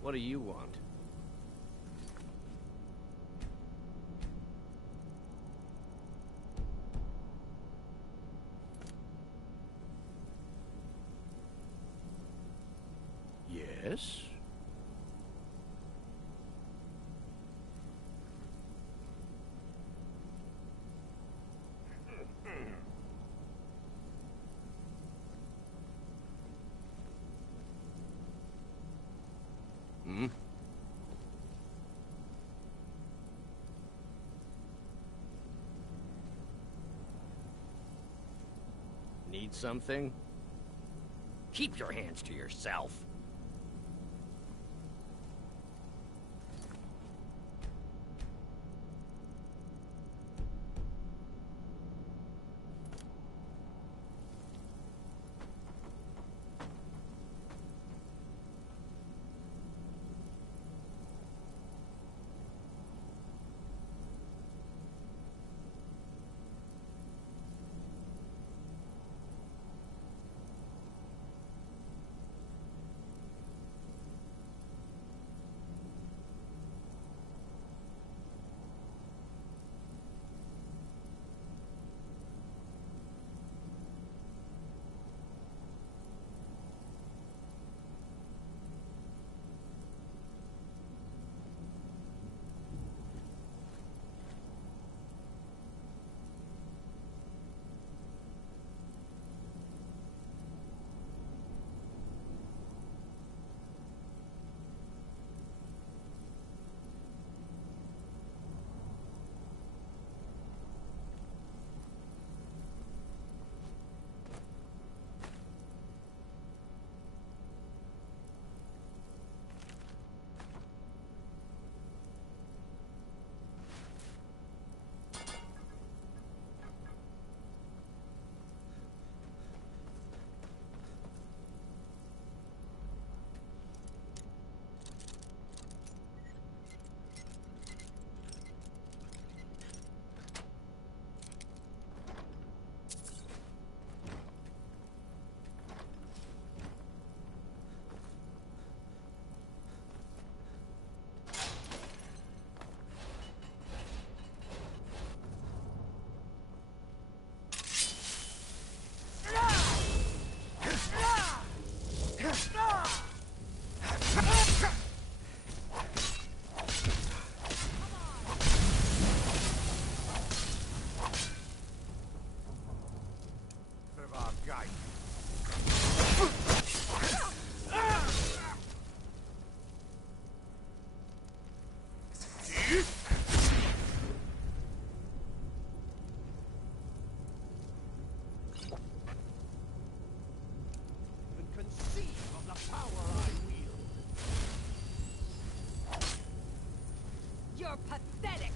What do you want? Yes? Hmm? Need something? Keep your hands to yourself. You're pathetic!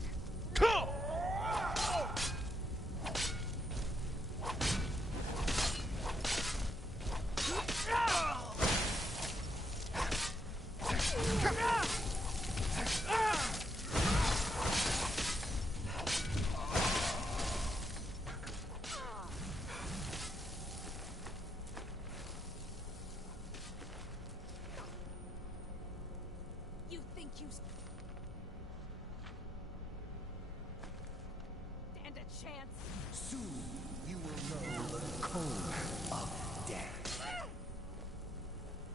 You think you stand a chance? Soon you will know the code of death.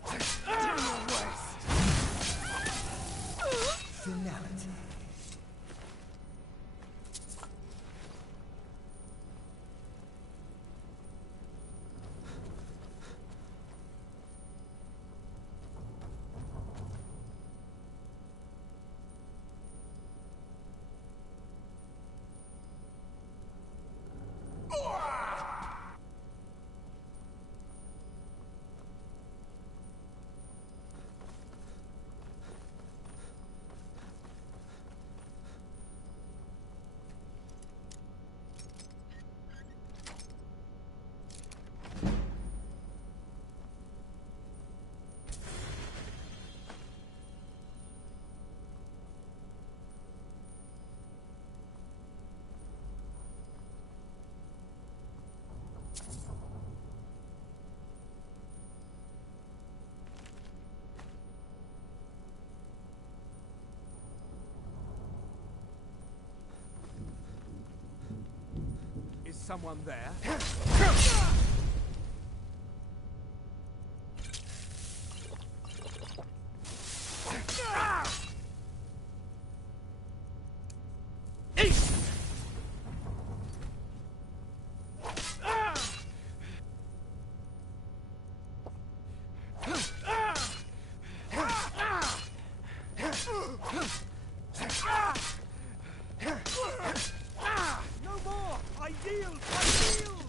Do your worst. Finality. Is someone there? No more! I yield! I yield!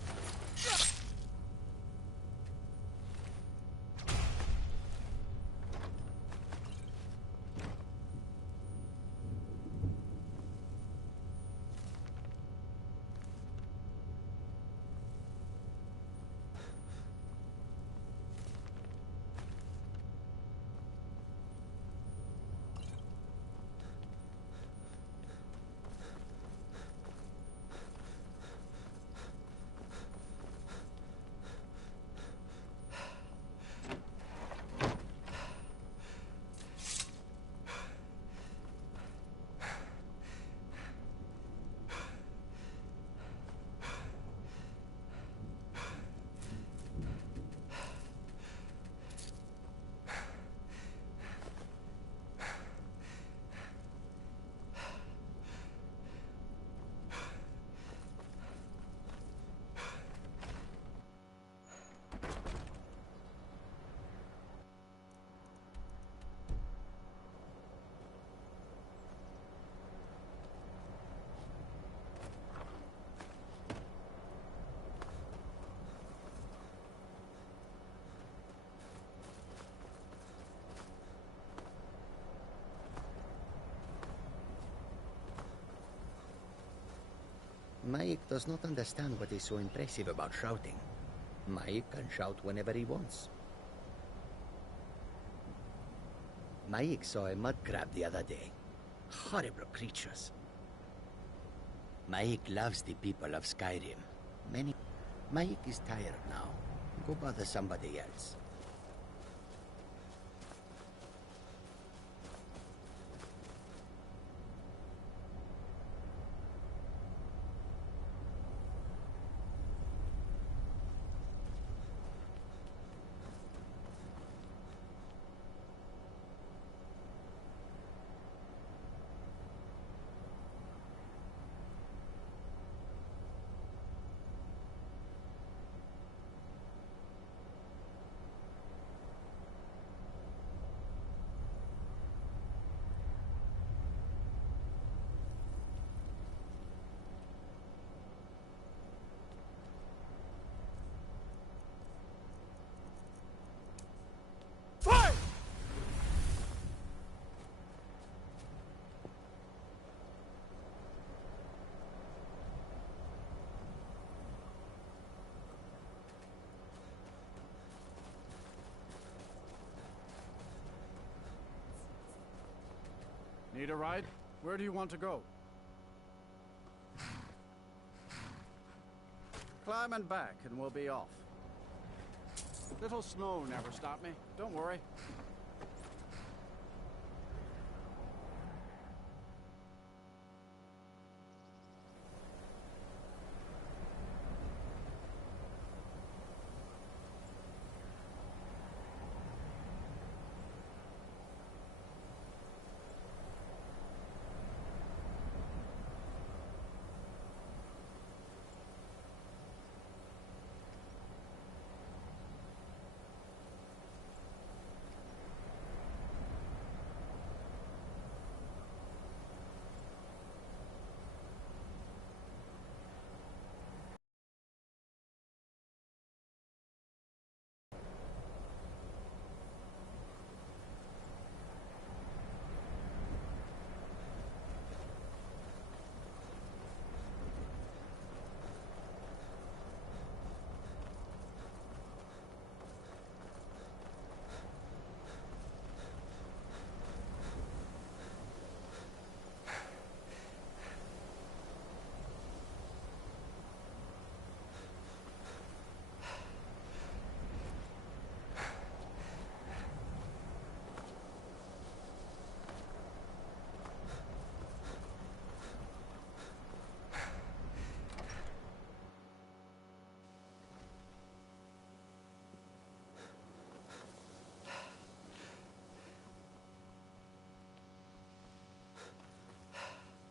Mike does not understand what is so impressive about shouting. Mike can shout whenever he wants. Mike saw a mud crab the other day. Horrible creatures. Mike loves the people of Skyrim. Mike is tired now. Go bother somebody else. Need a ride? Where do you want to go? Climb and back, and we'll be off. Little snow never stopped me. Don't worry.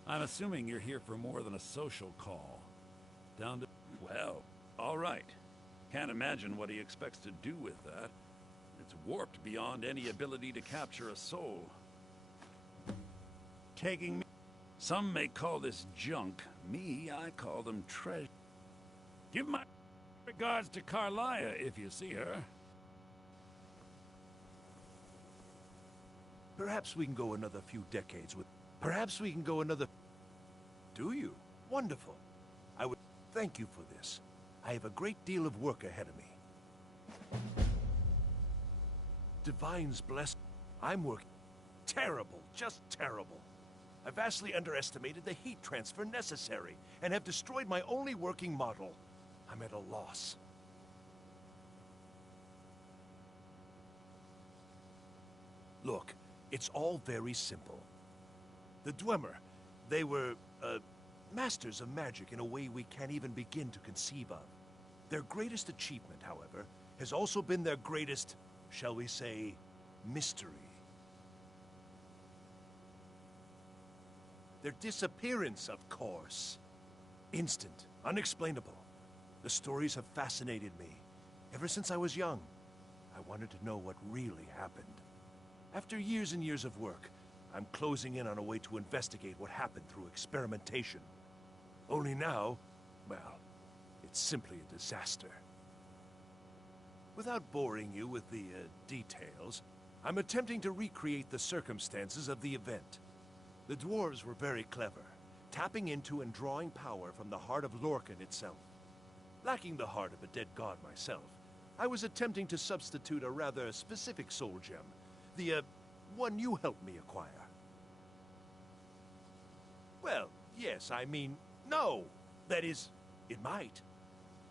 I'm assuming you're here for more than a social call. Down to... Well, all right. Can't imagine what he expects to do with that. It's warped beyond any ability to capture a soul. Taking me... Some may call this junk. Me, I call them treasure. Give my regards to Carlia if you see her. Perhaps we can go another few decades with... Perhaps we can go another... Do you? Wonderful. I would thank you for this. I have a great deal of work ahead of me. Divine's blessed. I'm working... Terrible. Just terrible. I vastly underestimated the heat transfer necessary, and have destroyed my only working model. I'm at a loss. Look, it's all very simple. The Dwemer, they were, masters of magic in a way we can't even begin to conceive of. Their greatest achievement, however, has also been their greatest, shall we say, mystery. Their disappearance, of course. Instant, unexplainable. The stories have fascinated me. Ever since I was young, I wanted to know what really happened. After years and years of work, I'm closing in on a way to investigate what happened through experimentation. Only now, well, it's simply a disaster. Without boring you with the details, I'm attempting to recreate the circumstances of the event. The dwarves were very clever, tapping into and drawing power from the heart of Lorcan itself. Lacking the heart of a dead god myself, I was attempting to substitute a rather specific soul gem, the one you helped me acquire. Well, yes, I mean, no. That is, it might,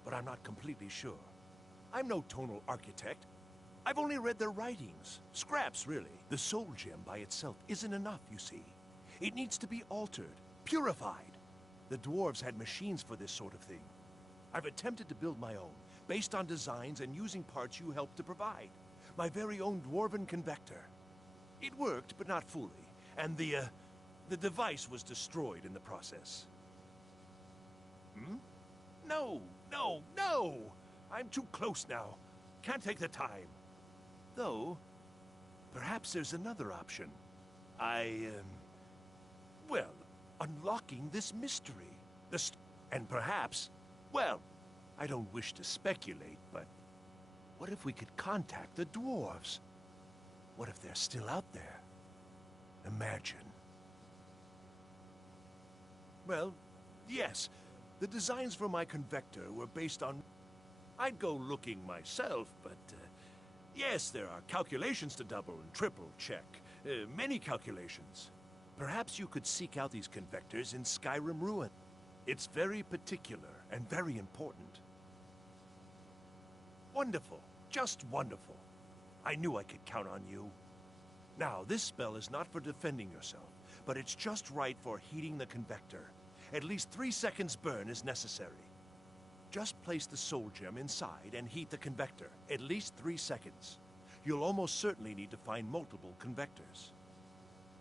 but I'm not completely sure. I'm no tonal architect. I've only read their writings. Scraps, really. The soul gem by itself isn't enough, you see. It needs to be altered, purified. The dwarves had machines for this sort of thing. I've attempted to build my own, based on designs and using parts you helped to provide. My very own dwarven convector. It worked, but not fully, and the device was destroyed in the process. Hmm? No, no, no! I'm too close now. Can't take the time. Though, perhaps there's another option. Well, unlocking this mystery. And perhaps, well, I don't wish to speculate, but what if we could contact the dwarves? What if they're still out there? Imagine. Well, yes, the designs for my convector were based on... I'd go looking myself, but, yes, there are calculations to double and triple check. Many calculations. Perhaps you could seek out these convectors in Skyrim Ruin. It's very particular and very important. Wonderful. Just wonderful. I knew I could count on you. Now, this spell is not for defending yourself, but it's just right for heating the convector. At least 3 seconds burn is necessary. Just place the soul gem inside and heat the convector. At least 3 seconds. You'll almost certainly need to find multiple convectors.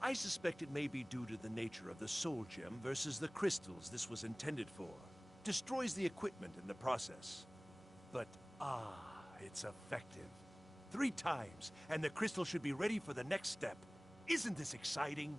I suspect it may be due to the nature of the soul gem versus the crystals this was intended for. Destroys the equipment in the process. But, it's effective. 3 times, and the crystal should be ready for the next step. Isn't this exciting?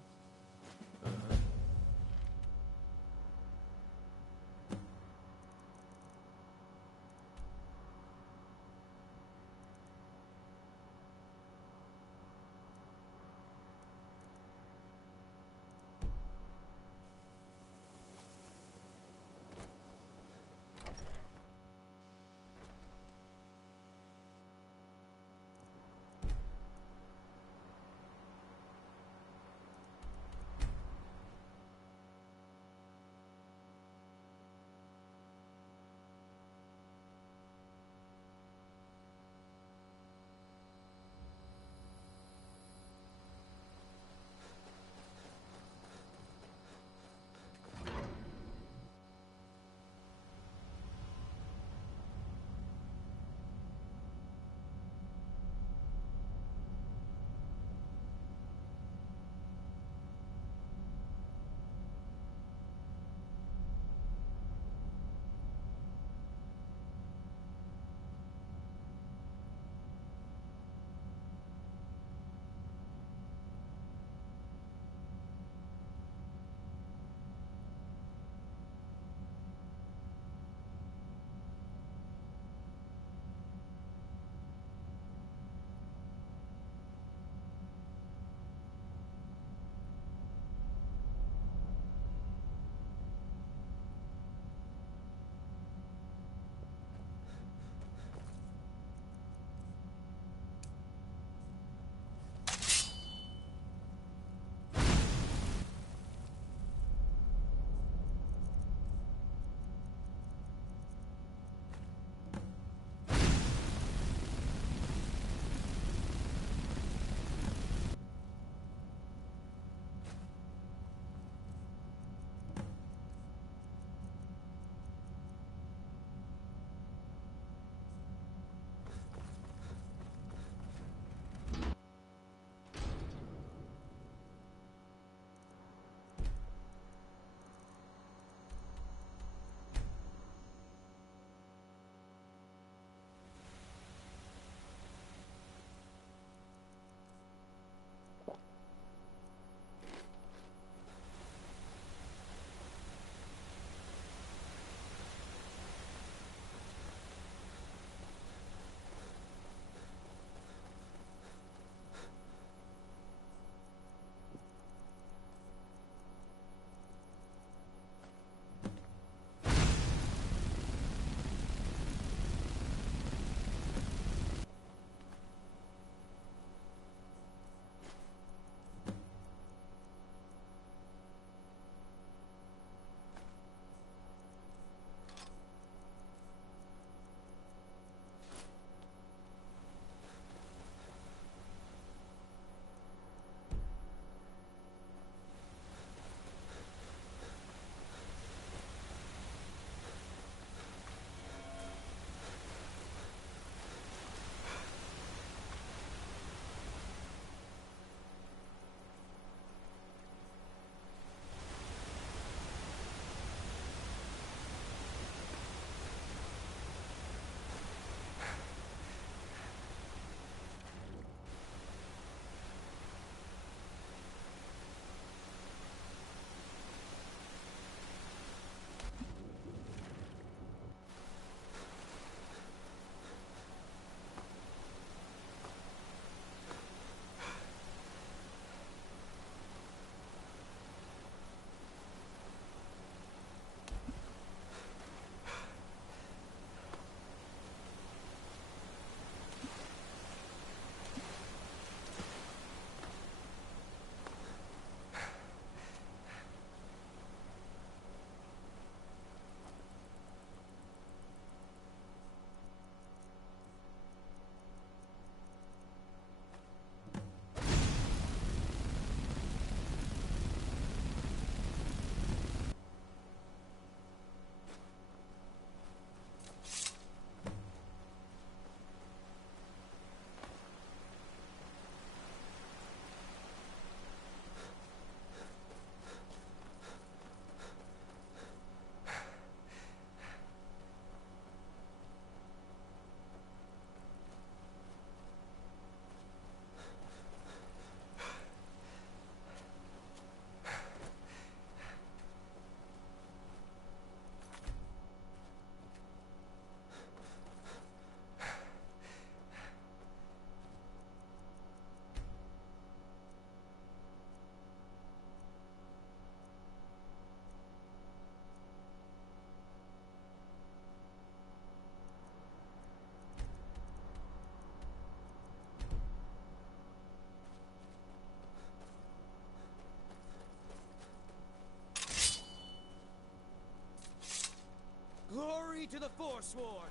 to the Forsworn!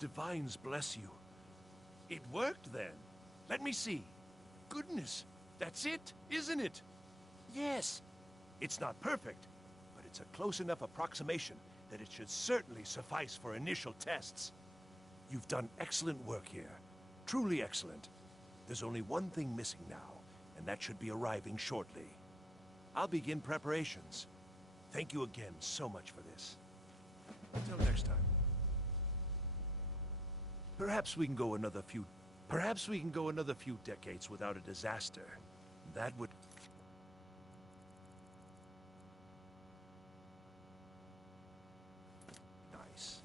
Divines bless you. It worked then. Let me see. Goodness, that's it, isn't it? Yes. It's not perfect, but it's a close enough approximation that it should certainly suffice for initial tests. You've done excellent work here. Truly excellent. There's only one thing missing now, and that should be arriving shortly. I'll begin preparations. Thank you again so much for this. Until next time. Perhaps we can go another few decades without a disaster. That would... Nice.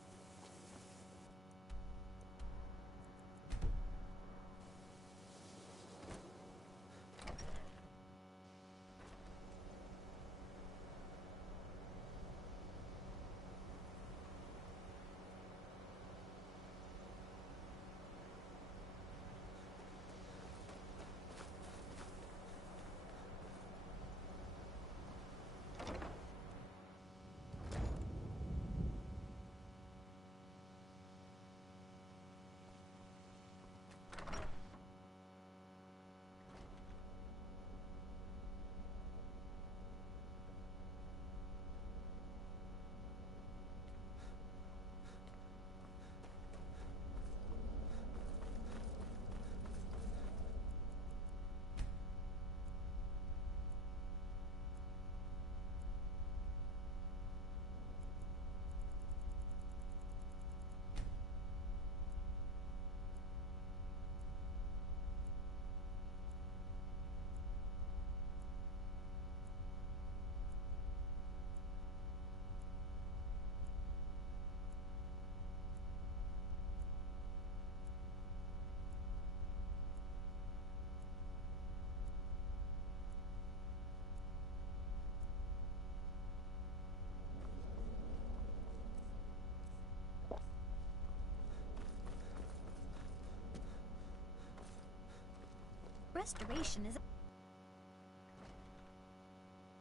Restoration is...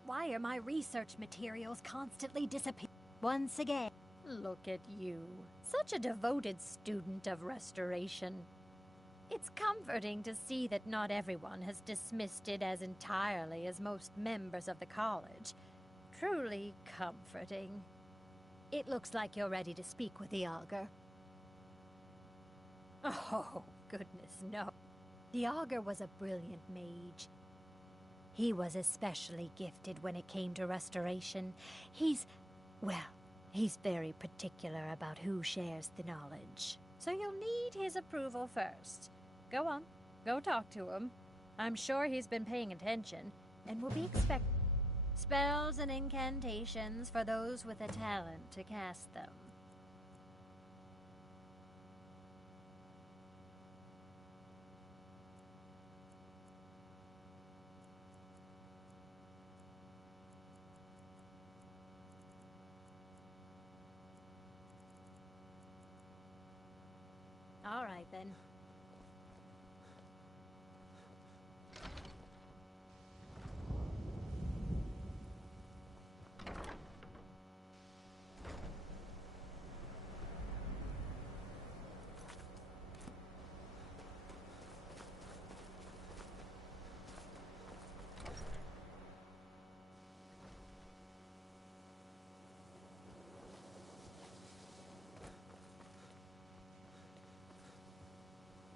Why are my research materials constantly disappearing? Once again. Look at you. Such a devoted student of restoration. It's comforting to see that not everyone has dismissed it as entirely as most members of the college. Truly comforting. It looks like you're ready to speak with the Augur. Oh, goodness, no. The Augur was a brilliant mage. He was especially gifted when it came to restoration. He's very particular about who shares the knowledge. So you'll need his approval first. Go on, go talk to him. I'm sure he's been paying attention and will be expecting spells and incantations for those with a talent to cast them. right, then.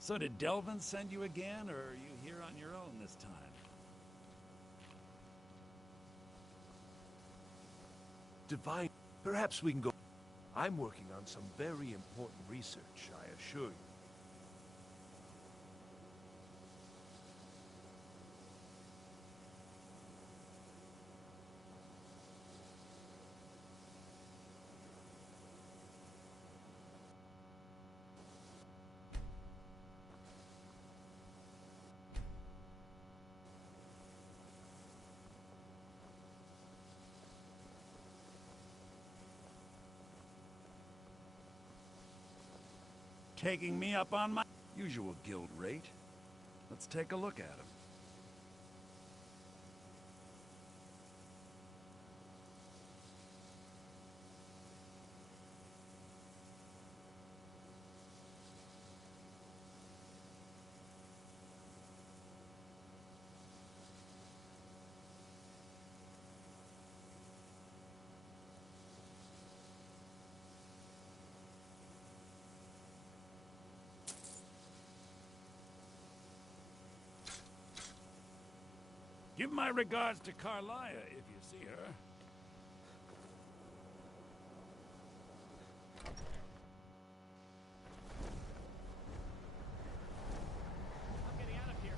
So did Delvin send you again, or are you here on your own this time? Divine, perhaps we can go. I'm working on some very important research, I assure you. Taking me up on my usual guild rate. Let's take a look at him. Give my regards to Carlia if you see her. I'm getting out of here.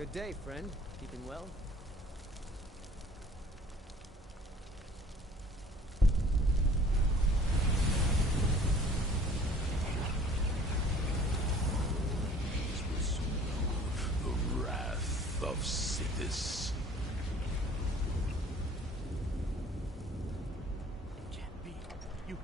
Good day, friend. Keeping well? The wrath of Sithis. It can't be. You...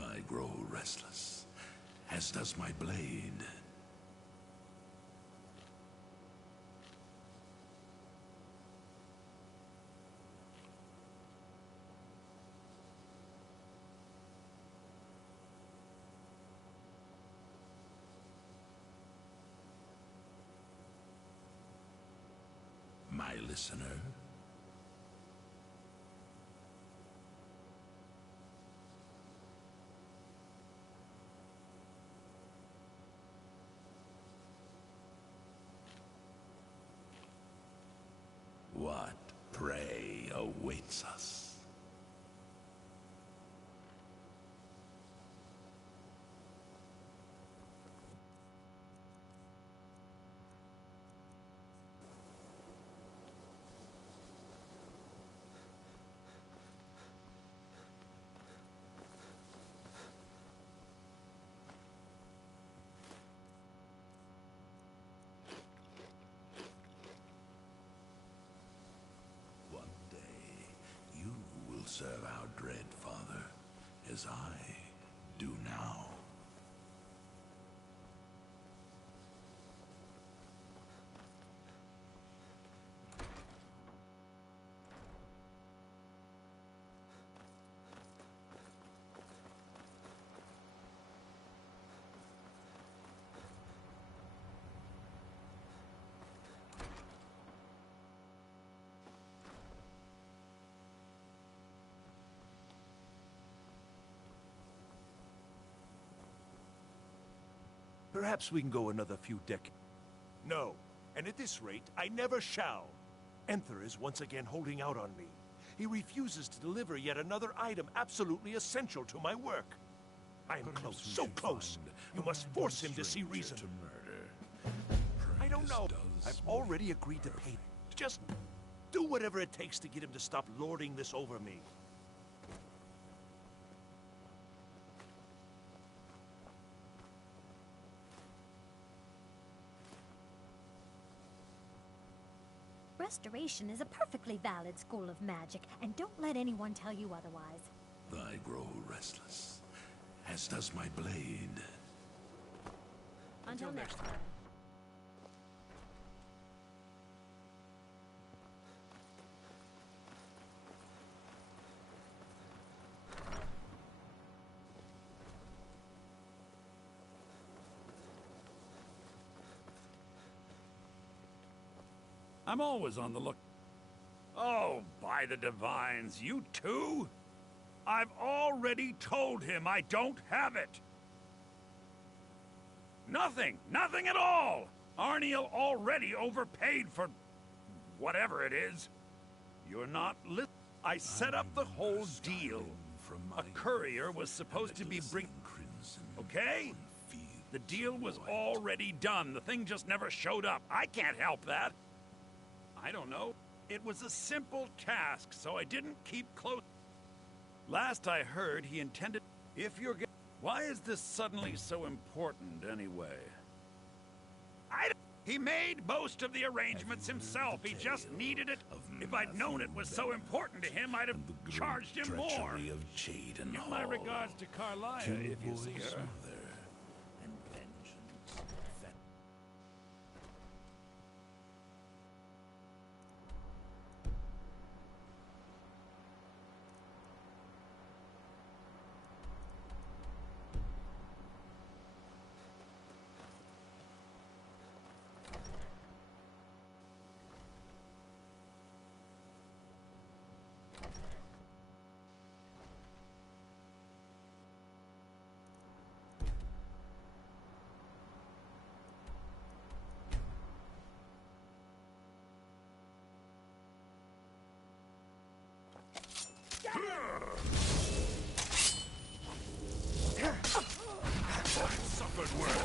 I grow restless, as does my blade. My listener? What prey awaits us? Serve our dread father, as I do now. Perhaps we can go another few decades. No, and at this rate, I never shall. Enther is once again holding out on me. He refuses to deliver yet another item absolutely essential to my work. I am close, so close. You must force him to see reason. I don't know. I've already agreed to pay. Just do whatever it takes to get him to stop lording this over me. Restoration is a perfectly valid school of magic, and don't let anyone tell you otherwise. I grow restless, as does my blade. Until next time. I'm always on the look. Oh, by the divines, you too? I've already told him I don't have it. Nothing at all. Arniel already overpaid for whatever it is. You're not listening. I set up the whole deal. A courier was supposed to be okay? The deal was already done. The thing just never showed up. I can't help that. I don't know. It was a simple task, so I didn't keep close. Last I heard, he intended... If you're... Why is this suddenly so important, anyway? He made most of the arrangements himself. He just needed it. If I'd known it was so important to him, I'd have charged him more. Of Jade and Give my regards to Carlia, if you see her. And vengeance. Suffered worse.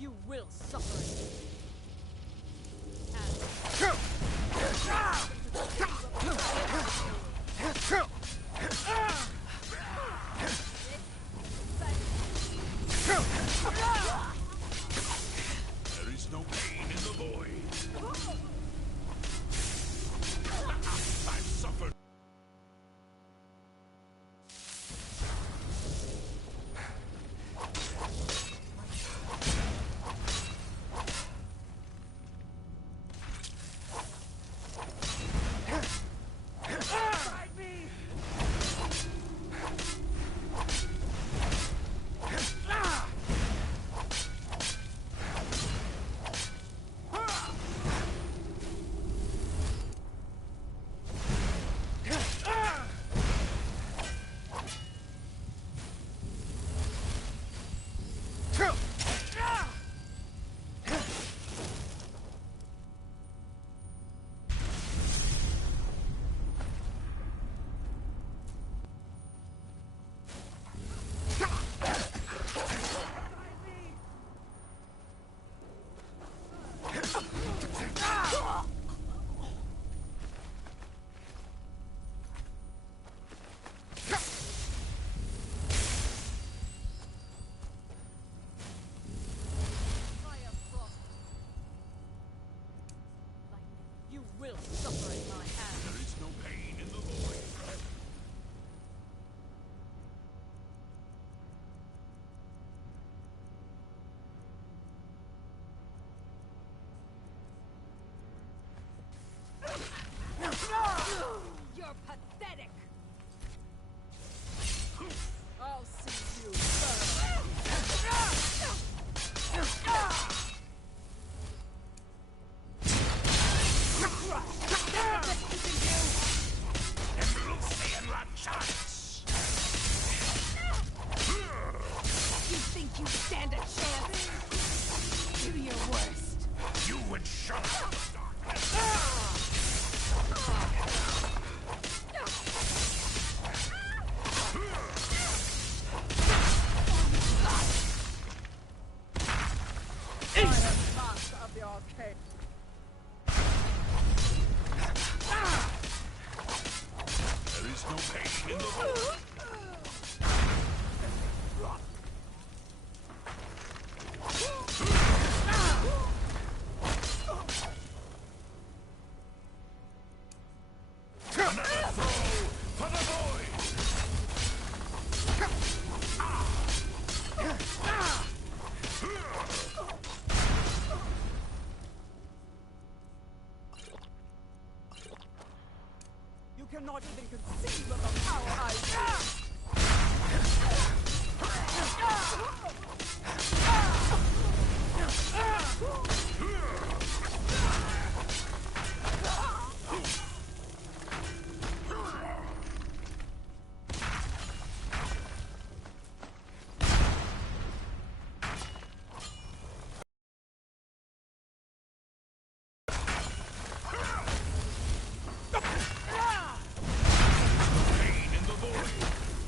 You will suffer. There is no pain in the void. I've suffered. liquid shock! Master of the arcade. There is no pain in the void. Another throw for the void! You cannot even conceive of the power I Pain in the void!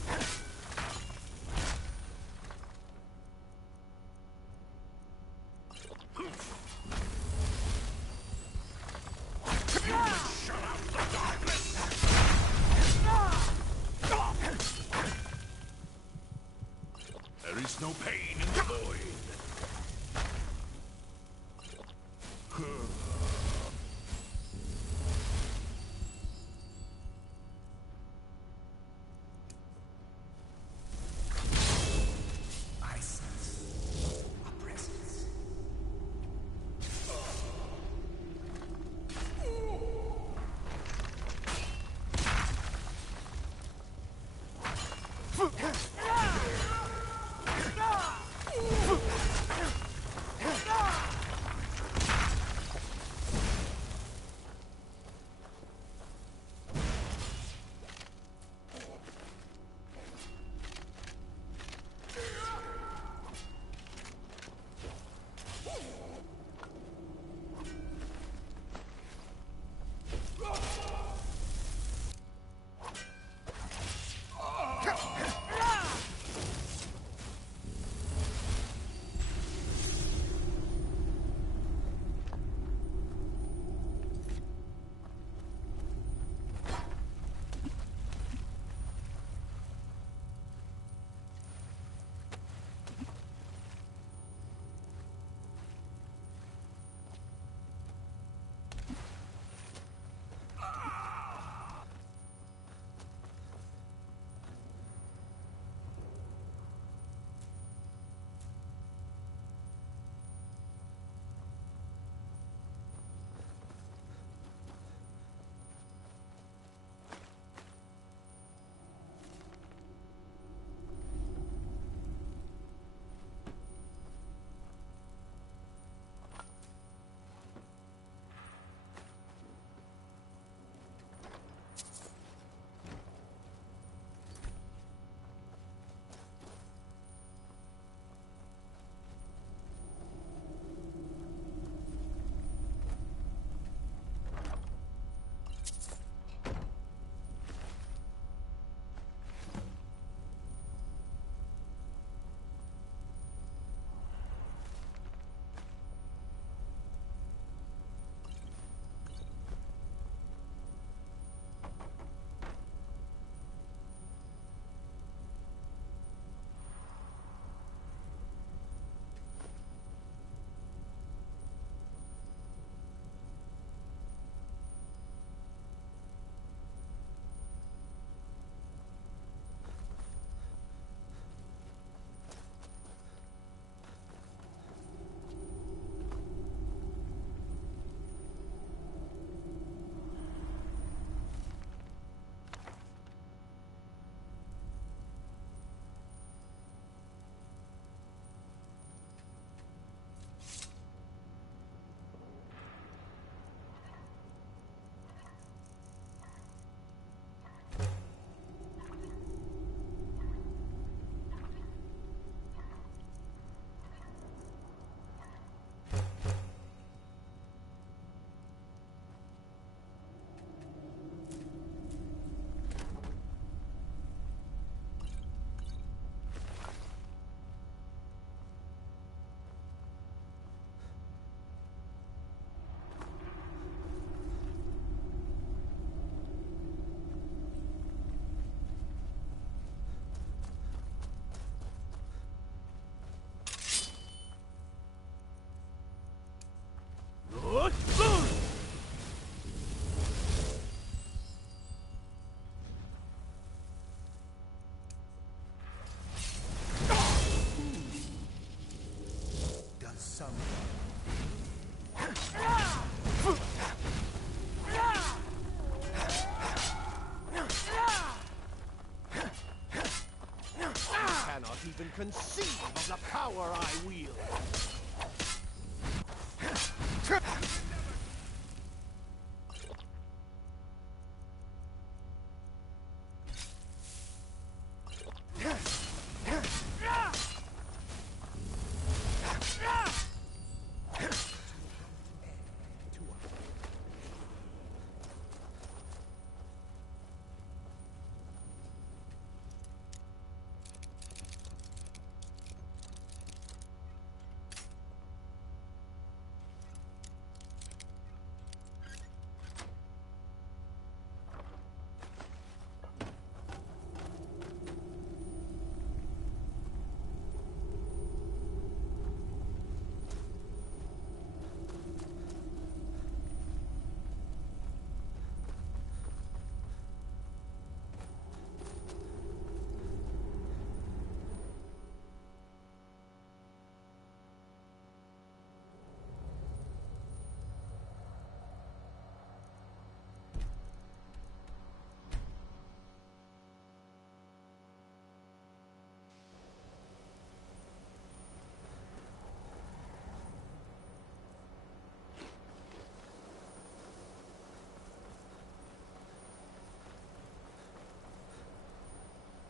conceive of the power I wield.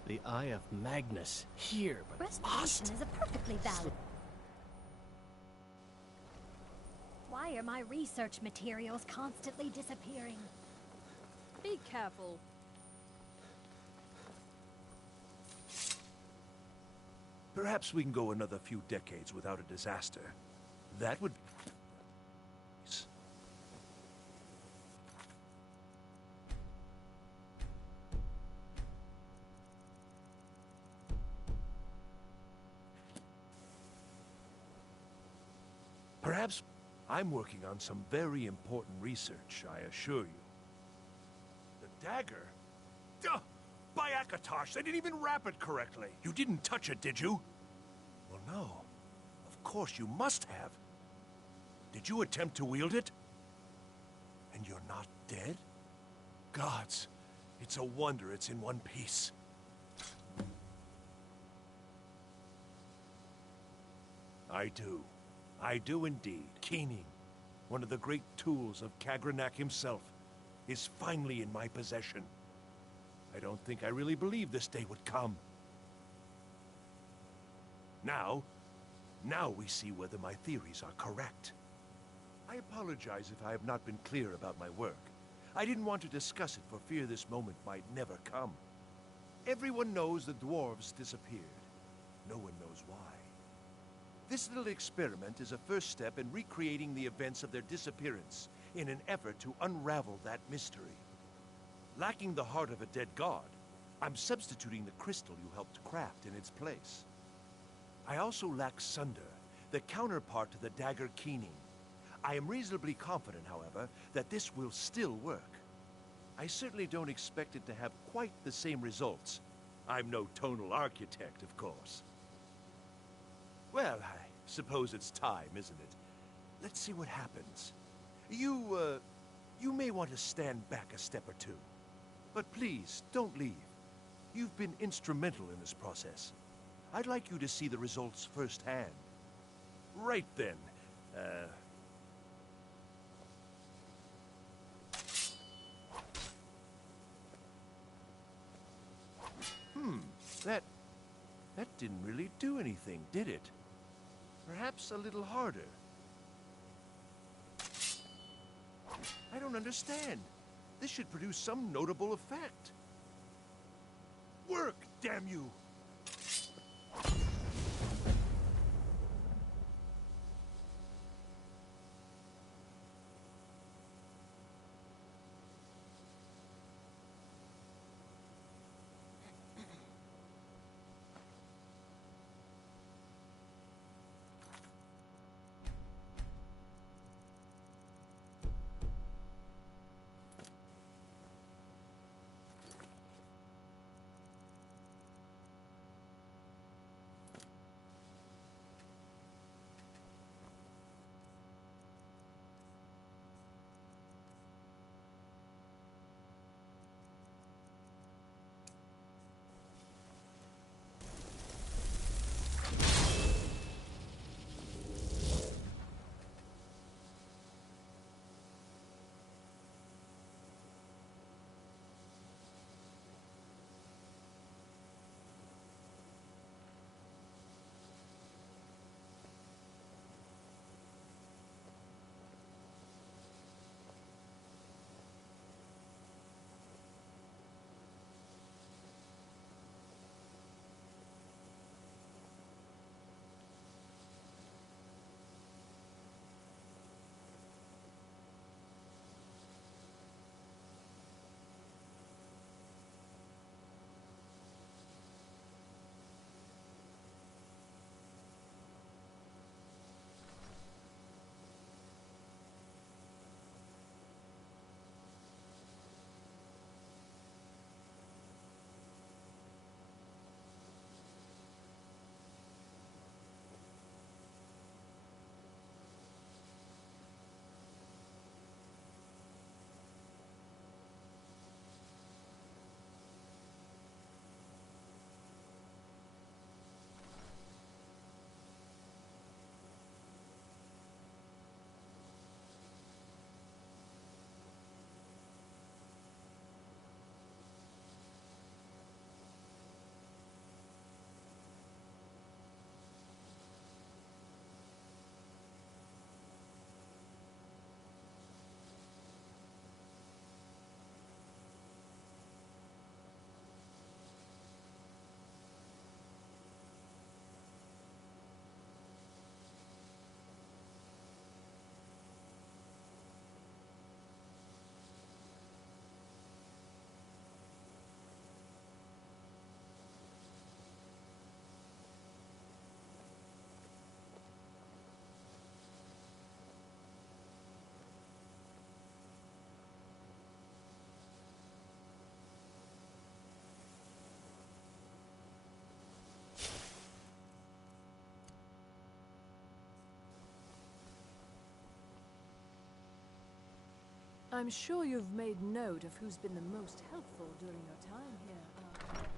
The Eye of Magnus. Here, but Restoration is a perfectly valid... Why are my research materials constantly disappearing? Be careful. Perhaps we can go another few decades without a disaster. That would... Perhaps I'm working on some very important research, I assure you. The dagger? Duh! By Akatosh, they didn't even wrap it correctly. You didn't touch it, did you? Well, no. Of course you must have. Did you attempt to wield it? And you're not dead? Gods, it's a wonder it's in one piece. I do. I do indeed. Keening, one of the great tools of Kagranak himself, is finally in my possession. I don't think I really believed this day would come. Now we see whether my theories are correct. I apologize if I have not been clear about my work. I didn't want to discuss it for fear this moment might never come. Everyone knows the dwarves disappeared. No one knows why. This little experiment is a first step in recreating the events of their disappearance in an effort to unravel that mystery. Lacking the heart of a dead god, I'm substituting the crystal you helped craft in its place. I also lack Sunder, the counterpart to the dagger Keening. I am reasonably confident, however, that this will still work. I certainly don't expect it to have quite the same results. I'm no tonal architect, of course. Well, I suppose it's time, isn't it? Let's see what happens. You may want to stand back a step or two. But please, don't leave. You've been instrumental in this process. I'd like you to see the results firsthand. Right then. That didn't really do anything, did it? Perhaps a little harder. I don't understand. This should produce some notable effect. Work, damn you! I'm sure you've made note of who's been the most helpful during your time here, Archmage.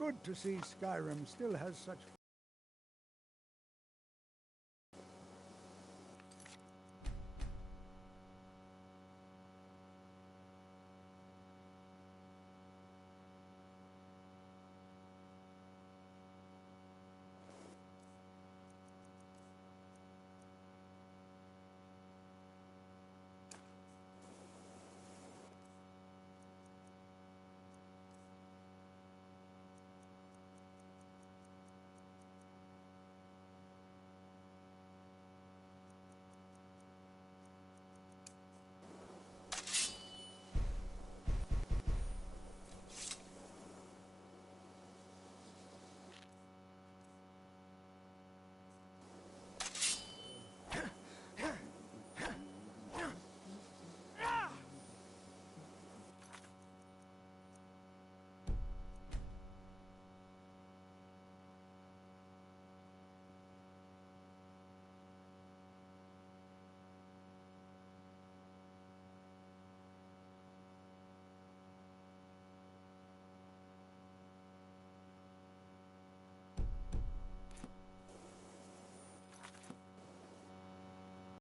Good to see Skyrim still has such